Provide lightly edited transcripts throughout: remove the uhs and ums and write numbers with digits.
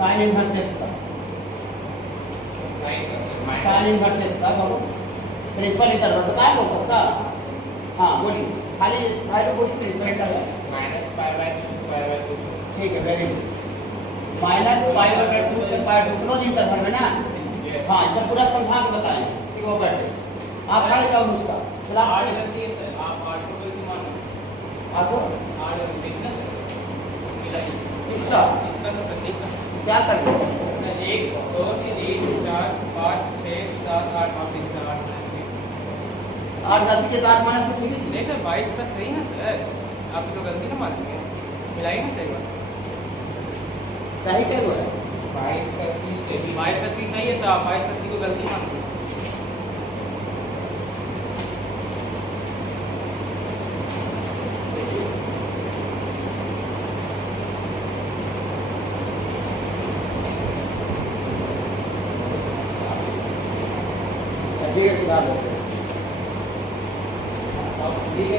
Sine inverse x का, sine inverse x का बाबू principal interval बताया बोल सकता। हाँ बोलिए, खाली वैल्यू बोलिए प्रिंसिपल इंटरवल -π/2 ठीक है, वेरी गुड। -π/2 से π/2 क्लोज इंटरवल में ना। हाँ इसका पूरा संभाग बताएं कि वो बैठे आप खड़े जाओ उसका क्लास गलती है सर, आप 8 को गलती मानो। आपको 8 बिजनेस मिलाइए इसका इसका सब तकनीक का क्या करते हो 1 2 3 4 5 6 7 8 9 10 8 8 गलती के 8 माइनस तो ठीक है नहीं सर 22 का सही ना सर, आप तो गलती ना मानेंगे, मिलाइए ना सही बात। सही क्या हुआ है 22 का सी सही, 22 का सी सही है सर, आप 22 का सी को गलती मानते हैं। ठीक है सुधार दो ठीक है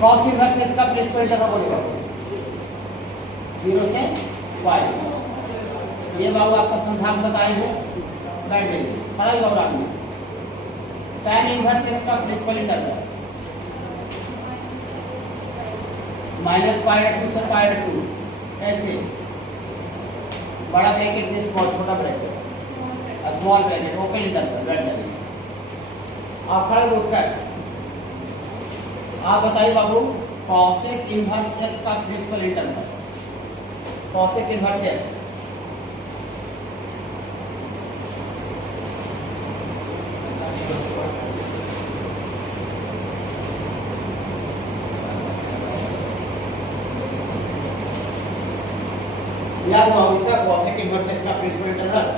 cos इनवर्स एक्स का प्रिंसिपल इंटरवल बोलेगा 0 से y। ये बाबू आपका संभाग बताए हैं, बैठ जाइए पढ़ाई बाबू आपने। tan इनवर्स एक्स का प्रिंसिपल इंटरवल -π/2 से π/2 ऐसे बड़ा ब्रैकेट में स्मॉल छोटा bracket small bracket open interval बैठ जाइए। आप खड़े रूट कैस आप बताइए बाबू cosec इनवर्स एक्स का principal interval cosec inverse x याद बाबू इसका cosec इनवर्स एक्स का प्रिंसिपल इंटरवल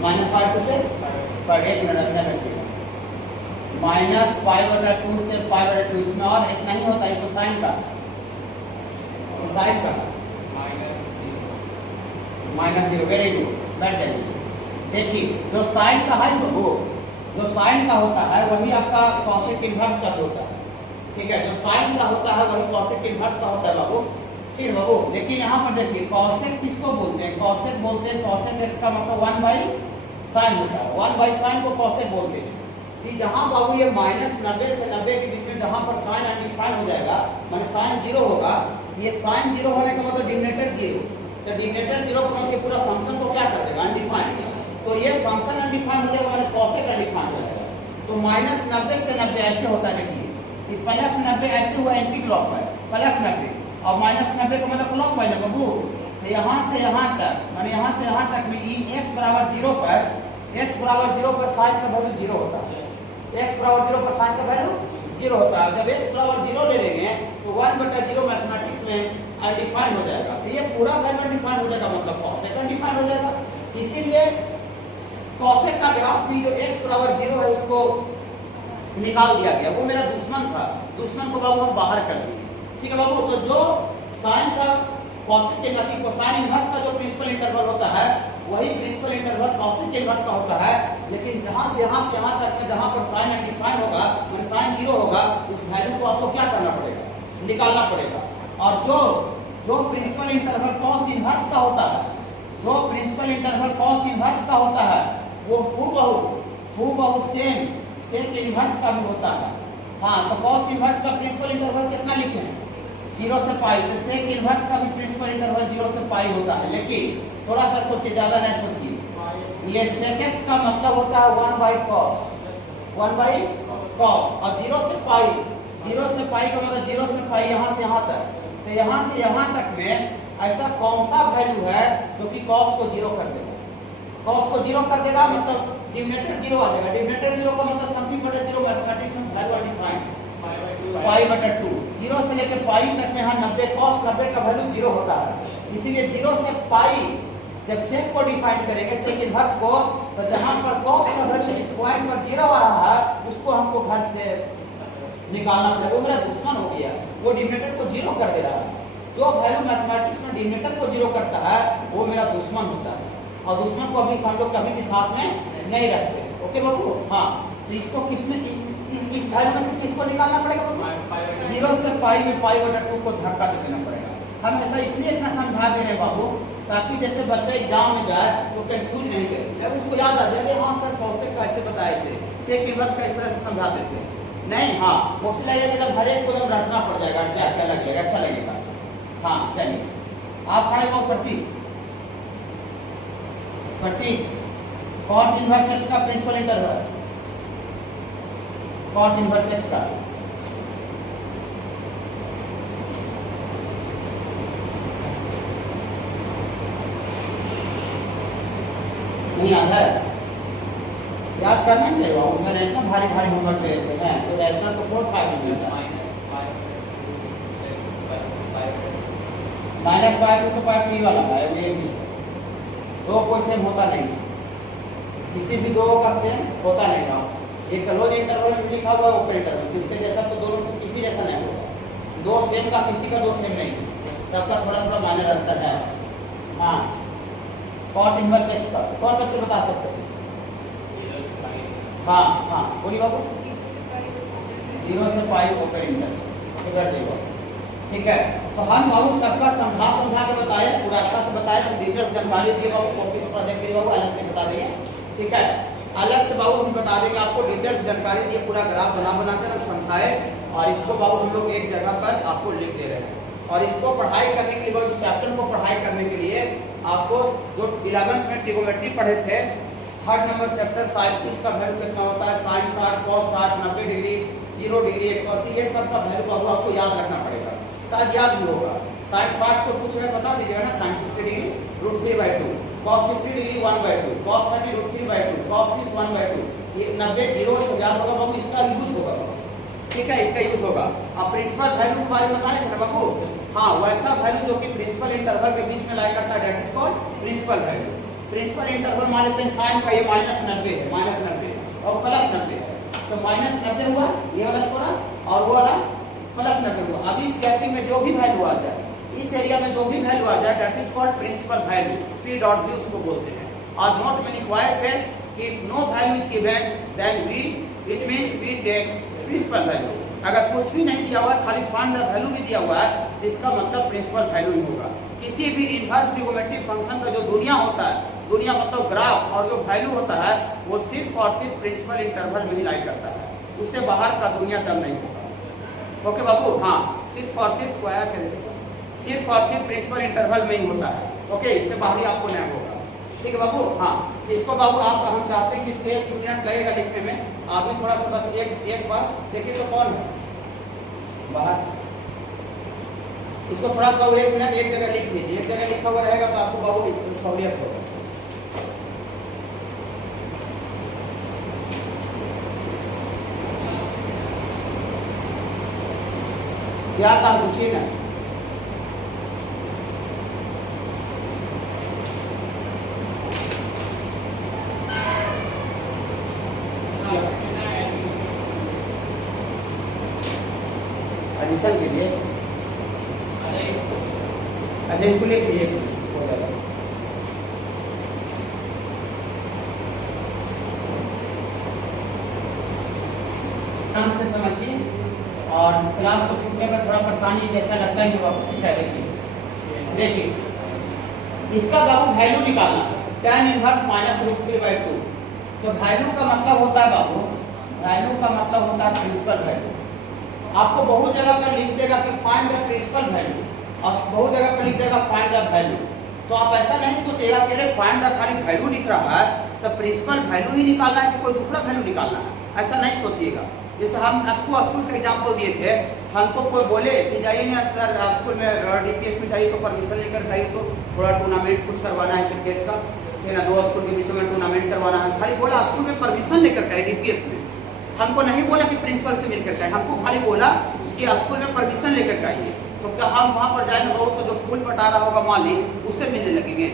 -π/2 से एक मिनट रखना बैठिएगा -π/2 से π/2 इसमें और इतना ही होता है तो साइन का साइन का -0 वेरी गुड बैठ जाइए। देखिए जो साइन का है वो जो साइन का होता है वही आपका cosec इनवर्स का होता है, ठीक है। जो साइन का होता है वही cosec इनवर्स का होता है बाबू, ठीक है बाबू। लेकिन यहाँ पर देखिए cosec किसको बोलते हैं, cosec बोलते हैं cosec x का मतलब 1/sin होता है, 1/sin को cosec बोलते हैं। कि जहाँ बाबू ये -90 से 90 के बीच में जहाँ पर साइन अनडिफाइन हो जाएगा माने साइन 0 होगा, ये साइन 0 होने का मतलब डिनोमिनेटर 0, तो डिनोमिनेटर 0 का मतलब पूरा फंक्शन को क्या कर देगा अनडिफाइन, तो ये फंक्शन अनडिफाइन हो जाएगा माने cosec अनडिफाइन हो जाएगा। तो -90 से 90 ऐसे होता है, देखिए कि +90 ऐसे हुआ एंटी क्लॉकवाइज +90 और -90 का मतलब क्लॉकवाइज है बाबू। तो यहाँ से यहाँ तक माने यहाँ से यहाँ तक में x बराबर 0 पर साइन का वैल्यू 0 होता है, x बराबर 0 पर साइन का वैल्यू 0 होता है। जब x बराबर 0 ले लेंगे तो 1/0 मैथमेटिक्स में अनडिफाइन हो जाएगा, तो ये पूरा वैल्यू अनडिफाइन हो जाएगा मतलब cosec अनडिफाइन हो जाएगा। इसीलिए cosec का ग्राफ में जो x बराबर 0 है उसको निकाल दिया गया, वो मेरा दुश्मन था, दुश्मन को बाबू हम बाहर कर दिए, ठीक है बाबू। तो जो साइन का cosec के नतीजे को साइन इनवर्स का जो प्रिंसिपल इंटरवल होता है वही प्रिंसिपल इंटरवल cosec इनवर्स का होता है। लेकिन यहाँ से यहाँ तक में जहाँ पर साइन अनडिफाइन होगा तो साइन 0 होगा, उस वैल्यू को आपको क्या करना पड़ेगा निकालना पड़ेगा। और जो प्रिंसिपल इंटरवल cos इनवर्स का होता है, जो प्रिंसिपल इंटरवल cos इनवर्स का होता है वो हूबहू सेम sec इनवर्स का भी होता है। हाँ तो cos इनवर्स का प्रिंसिपल इंटरवल कितना लिखे हैं 0 से पाई, तो sec इनवर्स का भी प्रिंसिपल इंटरवल 0 से पाई होता है। लेकिन थोड़ा सा सोचिए, ज्यादा नहीं सोचिए, ये sec x का मतलब होता है 1/cos और 0 से पाई का मतलब 0 से पाई यहाँ से यहाँ तक, तो यहाँ से यहाँ तक में ऐसा कौन सा वैल्यू है जो कि cos को 0 कर देगा, cos को 0 कर देगा मतलब डिनोमिनेटर 0 आ जाएगा, डिनोमिनेटर 0 का मतलब समथिंग बटा 0 मैथमेटिक्स में वैल्यू अनडिफाइंड π/2 0 से लेकर पाई तक में यहाँ 90 cos 90 का वैल्यू 0 होता है। इसीलिए 0 से पाई जब sec को डिफाइन करेंगे sec इनवर्स को, तो जहाँ पर cos का वैल्यू इस पॉइंट पर 0 आ रहा है उसको हमको घर से निकालना पड़ेगा, वो मेरा दुश्मन हो गया, वो डिनोमिनेटर को 0 कर दे रहा है। जो वैल्यू मैथमेटिक्स में डिनोमिनेटर को 0 करता है वो मेरा दुश्मन होता है, और दुश्मन को अभी हम लोग कभी भी साथ में नहीं रखते। ओके बाबू, हाँ तो इसको किसमें इस वैल्यू में से किसको निकालना पड़ेगा बाबू 0 से पाई में π/2 को धक्का दे देना पड़ेगा, हम ऐसा इसलिए इतना समझा दे रहे हैं बाबू, ताकि जैसे बच्चा एग्जाम में जाए तो कंफ्यूज नहीं करे, जब उसको याद आ जाए हाँ सर कॉसेक कैसे बताए थे, सेक इनवर्स का इस तरह से समझाते थे। नहीं, हाँ मुझे लगेगा जब हर एक को जब रटना पड़ जाएगा, क्या क्या लगेगा, अच्छा लगेगा। हाँ चलिए, आप खड़े हो। Pratik, Pratik cot inverse x का principal interval, cot inverse x का नहीं याद है, याद करना चाहिए बाबू, सर इतना भारी भारी होमवर्क चाहिए हैं, तो इतना तो 4-5 में मिलता है। -5 से पार्ट ई वाला है, ये भी दो कोई सेम होता नहीं, किसी भी दो का सेम होता नहीं है। ये क्लोज इंटरवल में लिखा हुआ है, ओपन इंटरवल, तो इसके जैसा तो दोनों से किसी जैसा नहीं होगा, दो सेम का किसी का दो सेम नहीं, सबका थोड़ा थोड़ा मायने रखता है। हाँ, कॉट इनवर्स एक्स का कौन बच्चे बता सकते हैं? हाँ हाँ बोलिए बाबू। 0 से पाई ओपन इंटरवल कर देगा, ठीक है। तो हम बाबू सबका समझा के बताए, पूरा अच्छा से बताए, तो डिटेल्स जानकारी दिए बाबू, कॉपी से प्रोजेक्ट दिए बाबू, अलग से बता देंगे, ठीक है। अलग से बाबू हम बता देंगे आपको, डिटेल्स जानकारी दिए, पूरा ग्राफ बना के हम समझाए, और इसको बाबू हम लोग एक जगह पर आपको लिख दे रहे हैं। और इसको पढ़ाई करने के लिए, इस चैप्टर को पढ़ाई करने के लिए आपको जो 11th में ट्रिगोमेट्री पढ़े थे, 3rd नंबर चैप्टर साइन इसका वैल्यू कितना होता है, साइन 60, कॉस 60, 90 डिग्री, 0 डिग्री, 180, ये सब का वैल्यू बाबू आपको याद रखना पड़ेगा, शायद याद भी होगा। साइन 60 को कुछ है बता दीजिएगा ना, sine 60 degree √3/2, cos 60 degree 1/2, cos 30 √3/2, cos 30 1/2, ये 90 0 से याद होगा बाबू, इसका यूज होगा, ठीक है, इसका यूज होगा। अब प्रिंसिपल वैल्यू के बारे में बताए थे ना बाबू, हाँ वैसा वैल्यू जो कि प्रिंसिपल इंटरवल के बीच में लाई करता है, that is called principal value. Principal interval मान लेते हैं साइन का ये -90 है, -90 और +90 है, तो -90 हुआ ये वाला छोड़ा, और वो वाला +90 हुआ। अब इस गैपिंग में जो भी वैल्यू आ जाए, इस एरिया में जो भी वैल्यू आ जाए, that is called principal value, P.V उसको बोलते हैं। और नोट में लिखवाए थे कि if no value is given then we it means we take principal value. अगर कुछ भी नहीं दिया हुआ है, खाली फाइंड द वैल्यू भी दिया हुआ है, इसका मतलब प्रिंसिपल वैल्यू ही होगा। किसी भी इनवर्स ट्रिगोमेट्रिक फंक्शन का जो दुनिया होता है, दुनिया मतलब ग्राफ, और जो वैल्यू होता है वो सिर्फ और सिर्फ प्रिंसिपल इंटरवल में ही लाई करता है, उससे बाहर का दुनिया तब नहीं होगा। ओके बाबू, हाँ सिर्फ और सिर्फ सिर्फ और सिर्फ प्रिंसिपल इंटरवल में ही होता है, ओके, इससे बाहरी आपको नहीं होगा, ठीक है बाबू। हाँ, इसको बाबू आप हम चाहते हैं कि इसको 1 मिनट लगेगा लिखने में, आप भी थोड़ा सा बस एक बार देखिए तो कौन है बाहर, इसको थोड़ा सा 1 मिनट एक जगह लिख लीजिए, एक जगह लिखा हुआ रहेगा तो आपको बाबू सहूलियत होगा। क्या काम पूछिए ना, एडमिशन के लिए, अच्छा इसको लिख लीजिए, ध्यान से समझिए, और क्लास को छूटने पर थोड़ा परेशानी जैसा लगता है कि बाबू, ठीक है। देखिए इसका बाबू वैल्यू निकालना है, tan इनवर्स -√3/2, तो वैल्यू का मतलब होता है बाबू, वैल्यू का मतलब होता है प्रिंसिपल वैल्यू। आपको बहुत जगह पर लिख देगा कि फाइंड द प्रिंसिपल वैल्यू, और बहुत जगह पर लिख देगा फाइंड द वैल्यू, तो आप ऐसा नहीं सोचेगा कि अरे फाइंड द खाली वैल्यू लिख रहा है तो प्रिंसिपल वैल्यू ही निकालना है कि कोई दूसरा वैल्यू निकालना है, ऐसा नहीं सोचिएगा। जैसे हम आपको स्कूल का एग्जाम्पल दिए थे, हमको कोई बोले कि जाइए ना सर स्कूल में DPS में जाइए तो परमिशन लेकर जाइए, तो थोड़ा टूर्नामेंट कुछ करवाना है क्रिकेट का, फिर ना 2 स्कूल के बीच में टूर्नामेंट करवाना है, खाली बोला स्कूल में परमिशन लेकर जाए DPS में, हमको नहीं बोला कि प्रिंसिपल से मिलकर जाए, हमको खाली बोला कि स्कूल में परमिशन लेकर जाइए। तो क्या हम वहाँ पर जाएंगे तो जो फूल पटा रहा होगा मालिक, उससे मिलने लगेंगे,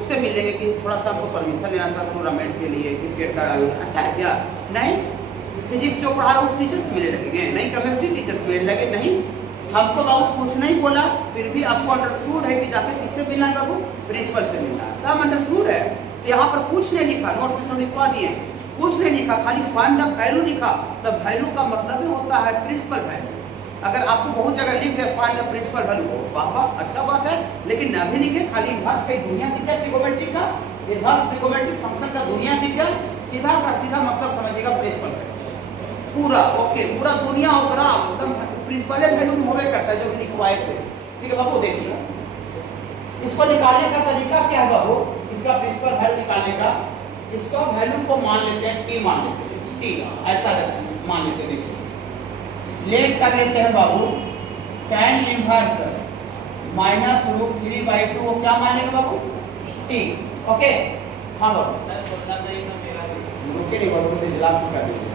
उससे मिलेंगे कि थोड़ा सा हमको परमिशन लेना था टूर्नामेंट के लिए, क्रिकेट का, ऐसा है क्या? नहीं, फिजिक्स जो पढ़ा रहा है उस टीचर से मिलने लगेंगे, नहीं केमिस्ट्री टीचर से मिलने लगे, नहीं। हमको बाबू कुछ नहीं बोला, फिर भी आपको अंडरस्टूड है कि जाके किससे मिलना है बाबू, प्रिंसिपल से मिलना है, तब अंडरस्टूड है। तो यहाँ पर कुछ नहीं लिखा, नोट में सब लिखवा दिए, कुछ नहीं लिखा, खाली फाइंड द वैल्यू लिखा, तब वैल्यू का मतलब ही होता है प्रिंसिपल वैल्यू। अगर आपको बहुत जगह लिख दे फाइंड द प्रिंसिपल वैल्यू, वाह वाह अच्छा बात है, लेकिन न भी लिखे, खाली इन्वर्स का दुनिया दिख जाए ट्रिगोनोमेट्री का, इन्वर्स ट्रिगोनोमेट्रिक फंक्शन का दुनिया दिख जाए, सीधा का सीधा मतलब समझिएगा प्रिंसिपल पूरा ओके, पूरा दुनिया और ग्राफ एकदम प्रिंसिपल वैल्यू में होवे करता है जो लिखवाए थे। ठीक है बाबू, देखिए इसको निकालने का तरीका क्या है बाबू, इसका प्रिंसिपल वैल्यू निकालने का, इसका वैल्यू को मान लेते हैं टी, मान लेते हैं टी, ऐसा मान लेते हैं। देखिए लेट कर लेते हैं बाबू tan इनवर्स -√3/2 वो क्या मान लेंगे बाबू, टी। ओके हाँ बाबू, रुके नहीं बाबू, मुझे लास्ट में कर दीजिए।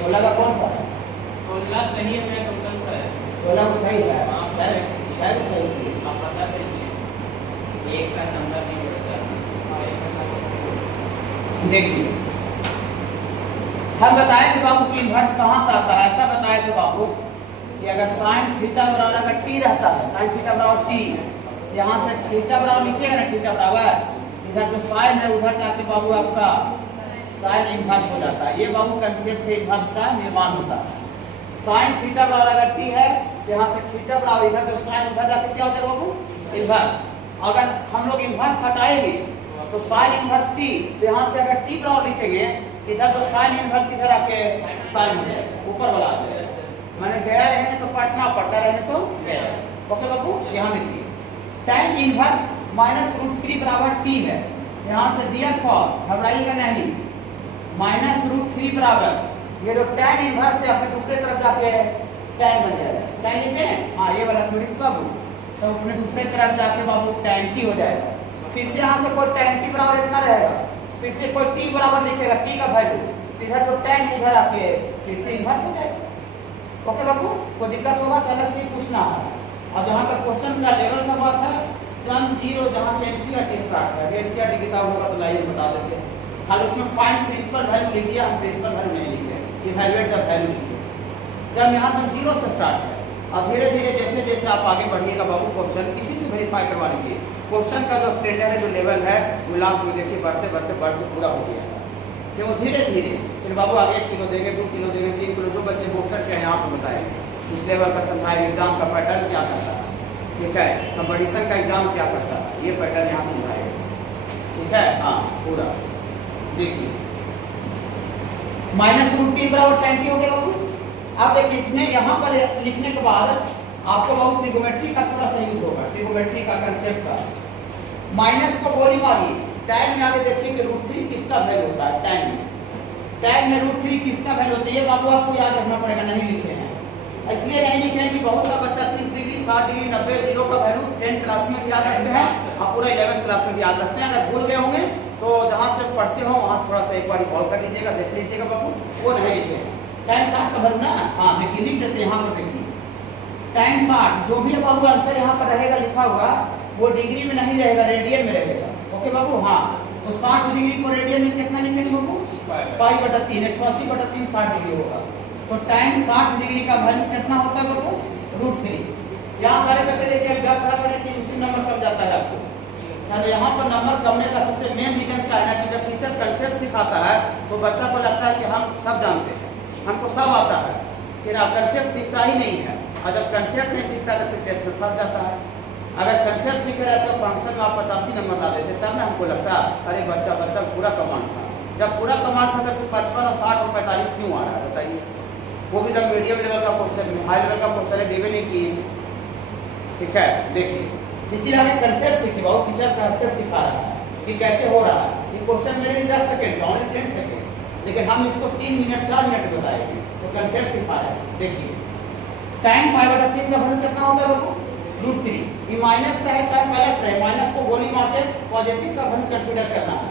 16 का कौन सा है? 16 सही है, मैं टोटल सा है 16 को सही है, हाँ, क्या सही है? आप पता कीजिए, एक का नंबर नहीं बचा। हाँ, एक का देखिए हम बताए थे बाबू कि इन्वर्स कहाँ से आता है, ऐसा बताए थे बाबू कि अगर sin थीटा बराबर अगर t रहता है, sin थीटा बराबर t, यहाँ से थीटा बराबर लिखिएगा ना, थीटा बराबर इधर जो sin है उधर जाके बाबू आपका sin इन्वर्स हो जाता है। ये बाबू कंसेप्ट से इन्वर्स का निर्माण होता है। sin थीटा बराबर अगर t है तो यहाँ से थीटा बराबर इधर जो sin उधर जाके क्या होता है बाबू, इन्वर्स। अगर हम लोग इन्वर्स हटाएंगे तो sin इन्वर्स t, तो यहाँ से अगर t बराबर लिखेंगे इधर तो sin इन्वर्स इधर आके sin हो जाएगा, ऊपर वाला आ जाएगा। मैंने गया रहेंगे तो पटना, पटना रहे तो गया। ओके बाबू, यहाँ देखिए tan इन्वर्स -√3 बराबर t है, यहाँ से दिया फॉर, घबराइएगा नहीं, -√3 बराबर ये जो tan इन्वर्स है अपने दूसरे तरफ जाके tan बन जाएगा, tan लिखते हैं हाँ ये वाला थोड़ी सी बाबू, तो अपने दूसरे तरफ जाके बाबू tan t हो जाएगा। फिर से यहाँ से कोई tan t बराबर इतना रहेगा, फिर से कोई t बराबर लिखेगा, t का वैल्यू, इधर जो tan इधर आके फिर से इन्वर्स हो जाएगा। ओके बाबू, कोई दिक्कत होगा तो अलग से पूछना है। और जहाँ तक क्वेश्चन का लेवल का बात है, जन जीरो जहाँ से एनसीईआरटी स्टार्ट है, एनसीईआरटी किताब होगा तो लाइए बता देते हैं, खाली उसमें फाइंड प्रिंसिपल वैल्यू लिख दिया, हम प्रिंसिपल वैल्यू नहीं लिखे, इवैल्यूएट द वैल्यू लिखे। जब यहाँ तक जीरो से स्टार्ट है और धीरे धीरे जैसे जैसे आप आगे बढ़िएगा बाबू, क्वेश्चन किसी से वेरीफाई करवा लीजिए, क्वेश्चन का जो स्टैंडर्ड है, जो लेवल है, वो लास्ट में देखिए बढ़ते बढ़ते बढ़ते पूरा हो गया है। फिर वो धीरे धीरे फिर बाबू आगे 1 किलो देंगे, 2 किलो देंगे, 3 किलो, जो बच्चे बोस्टर के हैं आपको बताएंगे इस लेवल का समझाएंगे, एग्जाम का पैटर्न क्या करता है, ठीक है, कंपटीशन का एग्जाम क्या करता है, ये पैटर्न यहाँ समझाएंगे, ठीक है। हाँ पूरा देखिए -√3 बराबर 20 हो गया बाबू। अब देखिए इसमें यहाँ पर लिखने के बाद आपको बाबू ट्रिगोमेट्री का थोड़ा सा यूज होगा, ट्रिगोमेट्री का कंसेप्ट का, माइनस को गोली मारिए, tan में आगे देखिए कि √3 किसका वैल्यू होता है, tan में √3 किसका वैल्यू होता है, ये बाबू आपको याद रखना पड़ेगा, नहीं लिखे हैं इसलिए नहीं लिखे हैं कि बहुत सा बच्चा 30 डिग्री 60 डिग्री 90 जीरो का वैल्यू 10th क्लास में भी याद रखते हैं और पूरा 11th क्लास में भी याद रखते हैं। अगर भूल गए होंगे तो जहाँ से पढ़ते हो वहाँ थोड़ा सा एक बार कॉल कर लीजिएगा, देख लीजिएगा बाबू, वो नहीं लिखे हैं। tan 60 का वैल्यू ना, हाँ देखिए लिख देते हैं यहाँ पर, देखिए tan 60 जो भी बाबू आंसर यहाँ पर रहेगा लिखा हुआ वो डिग्री में नहीं रहेगा, रेडियन में रहेगा। ओके बाबू, हाँ तो 60 डिग्री को रेडियन में कितना लिखेंगे बाबू, π/3, 180/3 60 डिग्री होगा। तो tan 60 डिग्री का वैल्यू कितना होता है बाबू, √3। यहाँ सारे बच्चे देखिए अभ्यास खड़ा करने के उसी नंबर कम जाता है आपको। तो यहाँ पर नंबर कमने का सबसे मेन रीजन क्या है कि जब टीचर कंसेप्ट सिखाता है तो बच्चा को लगता है कि हम सब जानते हैं, हमको सब आता है, फिर आप कंसेप्ट सीखता ही नहीं है, और जब कंसेप्ट नहीं सीखता तो फिर टेस्ट में फंस जाता है। अगर कंसेप्ट सीख रहे तो फंक्शन में आप 85 नंबर ला देते, तब ना हमको लगता अरे बच्चा पूरा कमांड था, जब पूरा कमांड था तो 55 और 60 और 45 क्यों आ रहा है बताइए, वो भी जब मीडियम लेवल का क्वेश्चन में, हाई लेवल का क्वेश्चन देवे नहीं किए, ठीक है। देखिए इसीलिए हमें कंसेप्ट सीखिए, बहुत टीचर कंसेप्ट सिखा रहा है कि कैसे हो रहा है, ये क्वेश्चन मेरे लिए 10 सेकेंड का, ओनली 10 सेकेंड, लेकिन हम इसको 3 मिनट 4 मिनट बताएंगे, तो कंसेप्ट सिखा रहे हैं। देखिए tan π/3 का वैल्यू कितना होगा बाबू, √3। ये माइनस का है चाहे प्लस रहे, माइनस को गोली मार के पॉजिटिव का वैल्यू कंसीडर करना है।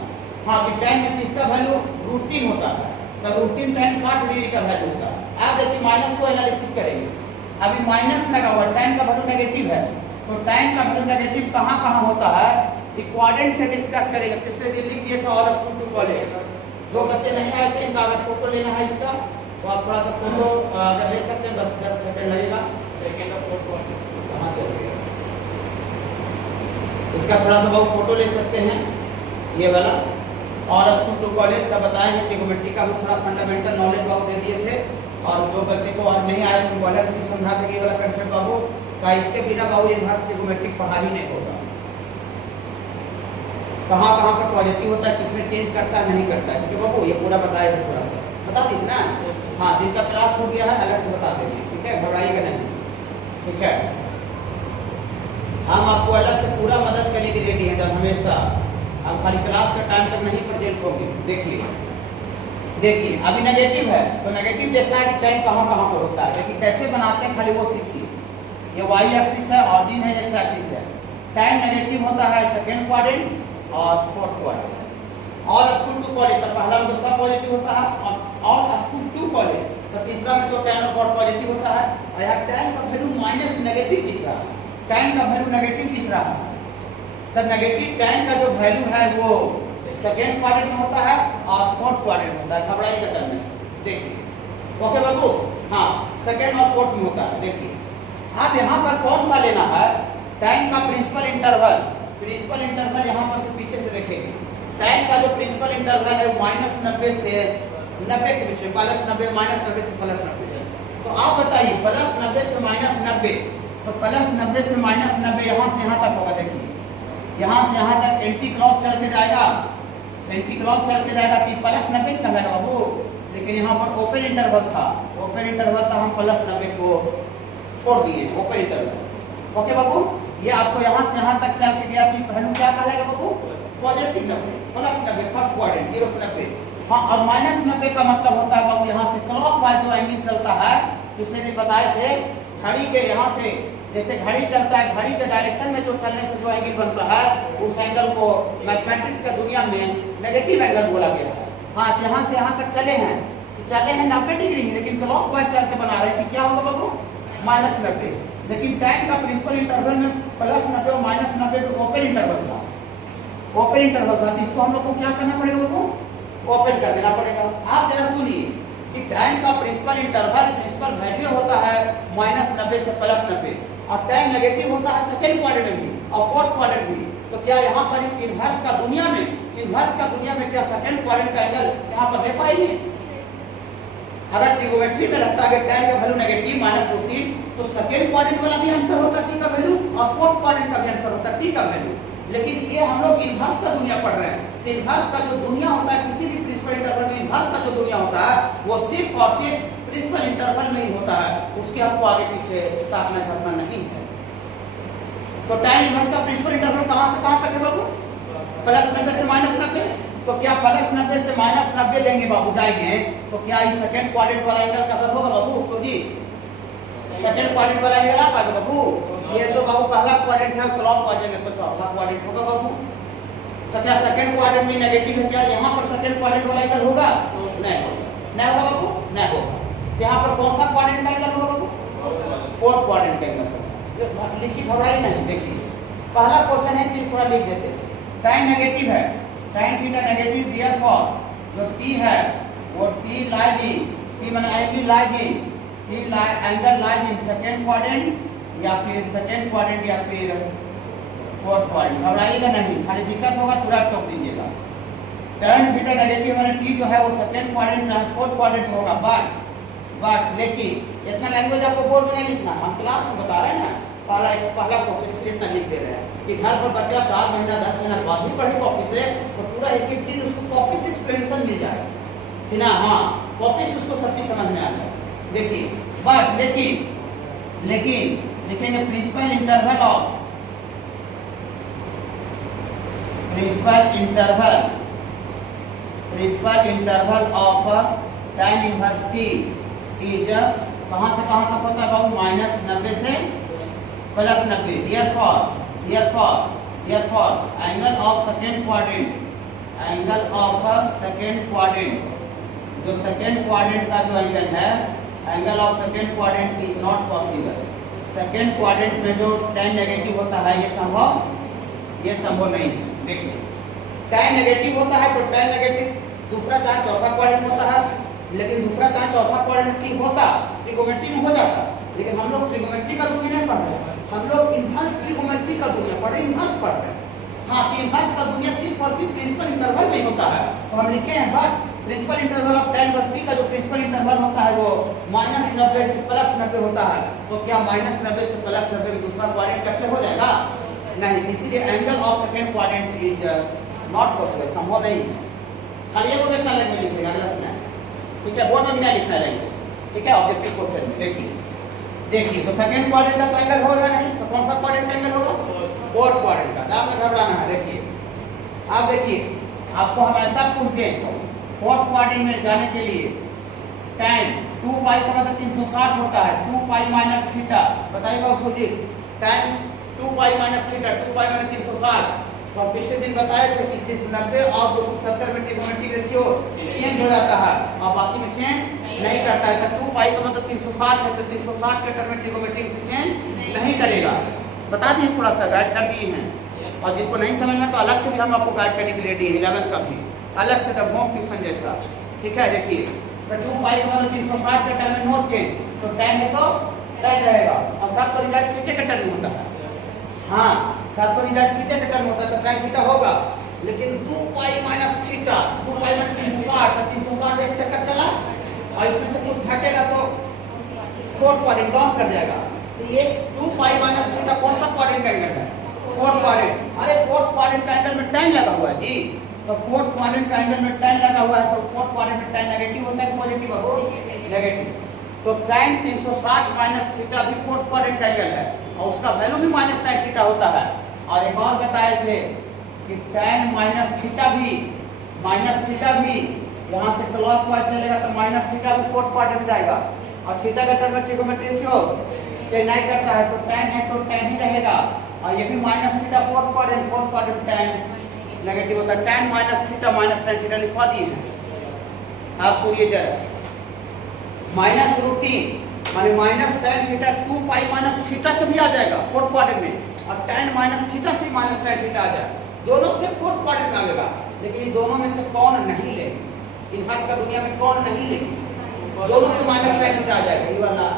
हाँ कि tan में किसका वैल्यू √3 होता है, तो √3 tan 60 डिग्री का वैल्यू होता है। आप देखिए माइनस को एनालिसिस करेंगे, अभी माइनस लगा हुआ, tan का वैल्यू नेगेटिव है, तो tan का वैल्यू नेगेटिव कहाँ कहाँ होता है, क्वाड्रेंट से डिस्कस करेंगे। पिछले दिन लिख दिए थे ऑल स्कूल टू कॉलेज, जो बच्चे नहीं आए थे इनका अगर फोटो लेना है इसका तो आप थोड़ा सा फोटो अगर ले सकते हैं, 10 सेकंड लगेगा, सेकंड ऑफ फोटो कहाँ चल गया, इसका थोड़ा सा बहुत फोटो ले सकते हैं, ये वाला ऑल स्कूल टू कॉलेज सब बताए हैं, ट्रिगोमेट्री का भी थोड़ा फंडामेंटल नॉलेज बहुत दे दिए थे, और जो बच्चे को और नहीं आए तो उनको अलग से भी समझा देंगे ये वाला कंसेप्ट बाबू का। इसके बिना बाबू इनवर्स ट्रिगोमेट्रिक पढ़ा ही नहीं होगा। कहाँ कहाँ पर पॉजिटिव होता है, किसमें चेंज करता है नहीं करता है, ठीक है बाबू, ये पूरा बताया था, थोड़ा सा बता दीजिए ना। हाँ, जिनका क्लास छूट गया है अलग से बता देंगे, ठीक है, घबराइएगा नहीं, ठीक है। हम आपको अलग से पूरा मदद करने की रेडी है हमेशा। हम खाली क्लास का टाइम तक नहीं प्रेजेंट होंगे। देखिए अभी नेगेटिव है तो नेगेटिव देखना है कि टाइम कहाँ कहाँ पर होता है, लेकिन कैसे बनाते हैं खाली वो सीखिए। ये वाई एक्सिस है, ऑरिजिन है, एक्स एक्सिस है। टाइम नेगेटिव होता है सेकेंड क्वाड्रेंट और fourth quadrant. All school to college तो पहला में तो सब पॉजिटिव होता है, और ऑल स्कूल टू कॉलेज तो तीसरा में तो टाइम और पॉजिटिव होता है। और यहाँ टाइम का वैल्यू माइनस नेगेटिव दिख रहा है, टाइम का वैल्यू नेगेटिव दिख रहा है। तो नेगेटिव टाइम का जो वैल्यू है वो सेकेंड क्वाड्रेंट में होता है और फोर्थ क्वाड्रेंट में होता है। घबराइएगा करने, देखिए ओके बाबू। हाँ, सेकेंड और फोर्थ में होता है। देखिए आप यहाँ पर कौन सा लेना है, टाइम का प्रिंसिपल इंटरवल। प्रिंसिपल इंटरवल यहाँ पर से पीछे से देखेंगे। टाइम का जो प्रिंसिपल इंटरवल है -90 से 90 के बीच में, +90 -90 से +90। तो आप बताइए +90 से -90, तो +90 से -90 यहाँ से यहाँ तक होगा। देखिए यहाँ से यहाँ तक एंटी क्लॉक चल के जाएगा, एंटी क्लॉक चल के जाएगा कि +90 का है बाबू, लेकिन यहाँ पर ओपन इंटरवल था, ओपन इंटरवल था, हम +90 को छोड़ दिए ओपन इंटरवल। ओके बाबू, ये आपको यहाँ से यहाँ तक चल के गया तो पहलू क्या कहलाएगा बाबू, पॉजिटिव 90, +90 फर्स्ट क्वाड्रेंट 0 से 90। हाँ, और -90 का मतलब होता है बाबू यहाँ से क्लॉकवाइज जो एंगल चलता है, पिछले दिन बताए थे घड़ी के यहाँ से, जैसे घड़ी चलता है, घड़ी के डायरेक्शन में जो चलने से जो एंगल बनता है उस एंगल को मैथमेटिक्स की दुनिया में नेगेटिव एंगल बोला गया है। हाँ, यहाँ से यहाँ तक चले हैं तो चले हैं 90 डिग्री, लेकिन क्लॉकवाइज चल के बना रहे हैं कि क्या होगा बाबू, -90। लेकिन टाइम का प्रिंसिपल इंटरवल में +90 और -90 पे ओपन इंटरवल था, ओपन इंटरवल था, तो इसको हम लोग को क्या करना पड़ेगा बाबू, ओपन कर देना पड़ेगा। आप जरा सुनिए कि टाइम का प्रिंसिपल इंटरवल, प्रिंसिपल वैल्यू होता है -90 से +90, और टाइम नेगेटिव होता है सेकेंड क्वाड्रेंट में भी और फोर्थ क्वाड्रेंट भी। तो क्या यहाँ पर इस इन्वर्स का दुनिया में, इन्वर्स का दुनिया में क्या सेकेंड क्वाड्रेंट का एंगल यहाँ पर ले पाएंगे? अगर ट्रिगोमेट्री में रहता है टाइम का वैल्यू नेगेटिव -40, तो सेकेंड क्वाड्रेंट वाला भी आंसर होता टी का वैल्यू और फोर्थ क्वाड्रेंट का भी आंसर होता टी का वैल्यू। लेकिन ये हम लोग इन्वर्स का दुनिया पढ़ रहे हैं, तो इन्वर्स का जो दुनिया होता है किसी भी प्रिंसिपल इंटरवल में, इन्वर्स का जो दुनिया होता है वो सिर्फ और सिर्फ प्रिंसिपल इंटरवल में ही होता है, उसके हमको आगे पीछे साधना छापना नहीं है। तो टाइम इन्वर्स का प्रिंसिपल इंटरवल कहाँ से कहाँ तक है बाबू, +90 से -90। तो क्या +90 से -90 लेंगे बाबू जाएंगे, तो क्या इस सेकेंड क्वाड्रेंट वाला एंगल कवर होगा बाबू, सूजी सेकेंड क्वाड्रेंट वाला एंगल आ पाएगा बाबू? ये तो बाबू पहला क्वाड्रेंट है, क्लॉक आ जाएगा तो चौथा क्वाड्रेंट होगा बाबू। तो क्या सेकेंड क्वाड्रेंट में नेगेटिव है, क्या यहाँ पर सेकेंड क्वाड्रेंट वाला एंगल होगा? नहीं होगा, नहीं होगा बाबू, नहीं होगा। यहाँ पर कौन सा क्वाड्रेंट का एंगल होगा बाबू, फोर्थ क्वाड्रेंट का एंगल होगा। लिखिए, घबराइए नहीं। देखिए पहला क्वेश्चन है, चीज थोड़ा लिख देते हैं। टाइम नेगेटिव है, टाइम थीटा नेगेटिव, देयरफॉर जो टी है वो टी लाइज इन, टी माने angle lies in, T angle lies in second quadrant या फिर सेकेंड क्वाड्रेंट या फिर फोर्थ क्वाड्रेंट। घबराइएगा नहीं, खाली दिक्कत होगा तुरंत टोक दीजिएगा। tan थीटा नेगेटिव वाला टी जो है वो सेकेंड क्वाड्रेंट या फोर्थ क्वाड्रेंट होगा। बट लेकिन इतना लैंग्वेज आपको बोर्ड में नहीं लिखना, हम क्लास में बता रहे हैं ना, पहला क्वेश्चन इसलिए इतना लिख दे रहे हैं कि घर पर बच्चा 4 महीना 10 महीना बाद भी पढ़े कॉपी से, तो पूरा एक एक चीज उसको कॉपी से एक्सप्लेनेशन मिल जाए कि ना, हाँ कॉपी से उसको सब चीज समझ में आ जाए। देखिए बट लेकिन लिखेंगे principal interval of, principal interval of time inverse t is कहाँ से कहाँ तक होता है बाबू, -90 से +90। Therefore angle of second quadrant, जो सेकेंड क्वाड्रेंट का जो एंगल है, angle of second quadrant is not possible. Second quadrant में जो tan नेगेटिव होता है ये संभव नहीं है। देखिए tan नेगेटिव होता है तो tan नेगेटिव दूसरा चाहे चौथा क्वाड्रेंट होता है, लेकिन दूसरा चाहे चौथा क्वाड्रेंट की होता ट्रिगोमेट्री में हो जाता, लेकिन हम लोग ट्रिगोमेट्री का दुनिया नहीं पढ़ रहे हैं, हम लोग इन्वर्स ट्रिगोमेट्री का दुनिया पढ़ रहे हैं, इन्वर्स पढ़ रहे हैं। हाँ, तो इन्वर्स का दुनिया सिर्फ और सिर्फ प्रिंसिपल इंटरवल में होता है, तो हम लिखे हैं but principal interval of tan inverse t का जो प्रिंसिपल इंटरवल होता है वो -90 से +90 होता है। तो क्या -90 से +90 में दूसरा क्वाड्रेंट कैप्चर हो जाएगा? नहीं, इसीलिए angle of second quadrant is not possible, संभव नहीं है। खाली एगो वेक्टर लाइन में लिखेगा अगला स्लाइड, ठीक है, बोर्ड में भी नहीं लिखना रहेंगे, ठीक है। ऑब्जेक्टिव क्वेश्चन में देखिए तो सेकंड क्वाड्रेंट का तो एंगल होगा नहीं, तो कौन सा क्वाड्रेंट एंगल होगा? फोर्थ क्वाड्रेंट का। दाब में घबराना है। देखिए आप देखिए, आपको हम ऐसा पूछ दें फोर्थ क्वाड्रेंट में जाने के लिए tan 2 पाई का मतलब 360 होता है, 2 पाई माइनस थीटा, बताइएगा उसको जी। tan 2 pi minus theta, 2 pi minus 360। तो हम पिछले दिन बताए थे कि सिर्फ 90 और 270 में ट्रिगोनोमेट्रिक रेशियो चेंज हो जाता है और बाकी में चेंज नहीं करता है। तो 2 पाई का मतलब 360 है, तो 360 के टर्म में ट्रिगोनोमेट्रिक से चेंज नहीं करेगा। बता दिए, थोड़ा सा गाइड कर दिए हैं। और जिनको नहीं समझ में तो अलग से भी हम आपको गाइड करने के लिए रेडी है, 11th का भी अलग से द होम ट्यूशन जैसा, ठीक है। देखिए तो 2 पाई का मतलब 360 के टर्म में नो चेंज, तो tan है तो tan रहेगा और सब तो रिजल्ट थीटा के टर्म में होता है। हाँ, सब तो रिजल्ट थीटा के टर्म में होता है, तो tan थीटा होगा। लेकिन 2 pi minus theta, 2 pi minus 360, तो 360 एक चक्कर चला और इसमें से कुछ घटेगा तो फोर्थ क्वाड्रेंट डाउन कर जाएगा। तो ये 2 पाई माइनस थीटा कौन सा क्वाड्रेंट का एंगल है? Fourth quadrant. अरे फोर्थ क्वाड्रेंट का एंगल में tan लगा हुआ है जी, तो फोर्थ क्वाड्रेंट का एंगल में tan लगा हुआ है, तो फोर्थ क्वाड्रेंट में tan नेगेटिव होता है पॉजिटिव हो? नेगेटिव। तो tan 360 माइनस थीटा भी फोर्थ क्वाड्रेंट का एंगल है और उसका वैल्यू भी माइनस tan थीटा होता है। और एक और बताए थे कि tan माइनस थीटा भी यहाँ से क्लॉकवाइज चलेगा तो माइनस थीटा भी फोर्थ क्वाड्रेंट में जाएगा और थीटा का टर्म में ट्रिगोनोमेट्रिक रेशियो चेंज नहीं करता है, तो tan है तो tan ही रहेगा। और ये भी minus theta fourth quadrant tan negative होता है। tan minus theta minus tan theta लिखवा दिए हैं। आप सुनिए जरा, माइनस रूट टी माने minus tan theta 2 pi minus theta से भी आ जाएगा फोर्थ क्वाड्रेंट में, और tan माइनस थीटा से माइनस tan थीटा आ जाए, दोनों से फोर्थ क्वाड्रेंट में आएगा। लेकिन इन दोनों में से कौन नहीं लेगी? इनवर्स का दुनिया में कौन नहीं लेगी? दोनों से माइनस tan थीटा आ जाएगा। ये वाला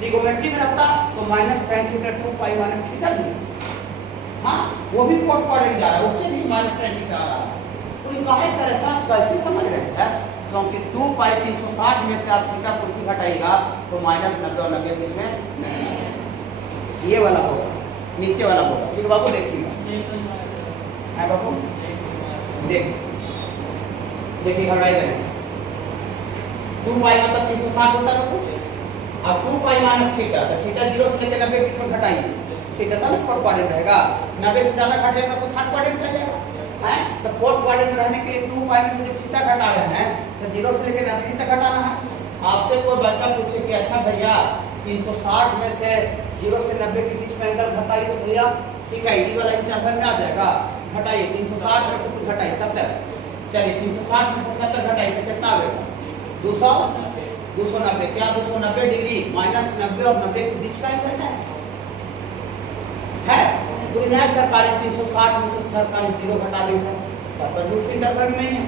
ट्रिगोनोमेट्री में रहता तो minus tan theta 2 pi minus theta भी, हाँ वो भी फोर्थ क्वाड्रेंट जा रहा है, उससे भी माइनस tan थीटा आ रहा है। तो ये कहे सर ऐसा कैसे समझ रहे हैं सर? क्योंकि 2 पाई 360 में से आप थीटा कुर्ती घटाएगा तो माइनस 90 और 90 बीच में नहीं आएगा। ये वाला होगा, नीचे वाला होगा, ठीक है बाबू। देखिएगा बाबू, देखिए घटाई करें। 2 पाई मतलब 360 होता है बाबू। अब 2 पाई माइनस थीटा, तो थीटा 0 से लेकर 90 बीच में घटाइए, थीटा था ना फोर्थ क्वाड्रेंट रहेगा। 90 से ज़्यादा घट जाएगा तो थर्ड क्वाड्रेंट चल जाएगा है। तो फोर्थ क्वाड्रेंट में रहने के लिए 2 पाई में से जो थीटा घटा रहे हैं तो 0 से लेकर 90 तक घटाना है। आपसे कोई बच्चा पूछे कि अच्छा भैया 360 में से 0 से 90 के बीच में एंगल घटाइए, तो भैया ठीक है ये वाला इंटरवल में आ जाएगा, घटाइए। 360 में से कुछ घटाइए 70, चलिए 360 में से 70 घटाइए तो कितना आएगा? 290। क्या 290 डिग्री माइनस 90 और 90 के बीच का एंगल है? कोई नया सरकारी 360 में से सरकारी 0 घटा देंगे सर, पर दूसरी इंटरवल में नहीं है।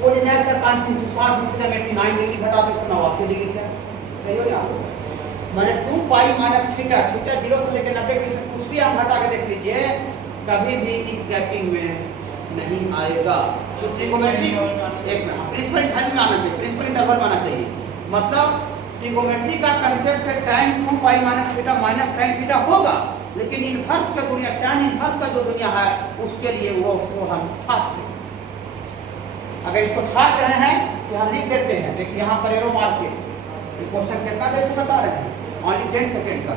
वो नया सरकारी 360 में से 89 डिग्री घटा देंगे 89 डिग्री से, सही हो गया। मैंने 2 पाई माइनस थीटा 0 से लेकर 90 के बीच कुछ भी हम घटा के देख लीजिए, कभी भी इस गैपिंग में नहीं आएगा। तो ट्रिगोनोमेट्री एक प्रिंसिपल इंटरवल में आना चाहिए, प्रिंसिपल इंटरवल में आना चाहिए। मतलब ट्रिगोनोमेट्री का कंसेप्ट से tan 2 pi minus theta minus tan theta होगा, लेकिन इनवर्स का दुनिया, tan इनवर्स का जो दुनिया है उसके लिए वो उसको हम छापते हैं। अगर इसको छाप रहे हैं तो हम लिख देते हैं। देखिए यहाँ पर एरो मार के क्वेश्चन कितना देर से बता रहे हैं, ओनली 10 सेकेंड का।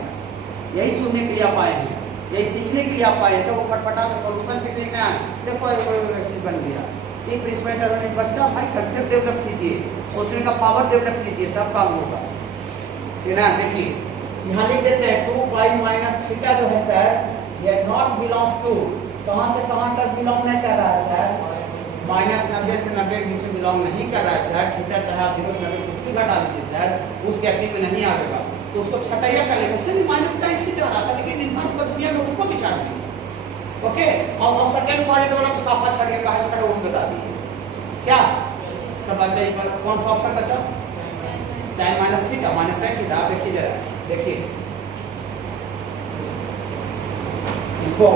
यही सुनने के लिए आप आए हैं, यही सीखने के लिए आप आए हैं। तो वो फटफटा के सोल्यूशन सीखने का देखो कोई बन गया। ये प्रिंसिपल इंटरवल बच्चा भाई कंसेप्ट डेवलप कीजिए, सोचने का पावर डेवलप कीजिए, तब काम होगा, ठीक ना। देखिए यहाँ लिख देते हैं 2 पाई माइनस थीटा जो है सर, ये नॉट बिलोंग्स टू, कहाँ से कहाँ तक बिलोंग नहीं कर रहा है सर? माइनस 90 से 90 के बीच में बिलोंग नहीं कर रहा है सर। थीटा चाहे आप 0 से 90 कुछ भी घटा दीजिए सर, उस गैपिंग में नहीं आएगा, तो उसको छटाइया कर लेंगे। उससे भी माइनस tan थीटा हो रहा था, लेकिन इनवर्स का दुनिया में उसको भी छाट दीजिए, ओके। और सेकंड क्वाड्रेंट वाला तो साफा छट गया, कहाँ छटा वो भी बता दीजिए क्या तब बचा। ये कौन सा ऑप्शन बचा? tan minus theta minus tan theta. आप देखिए जरा, देखिए इसको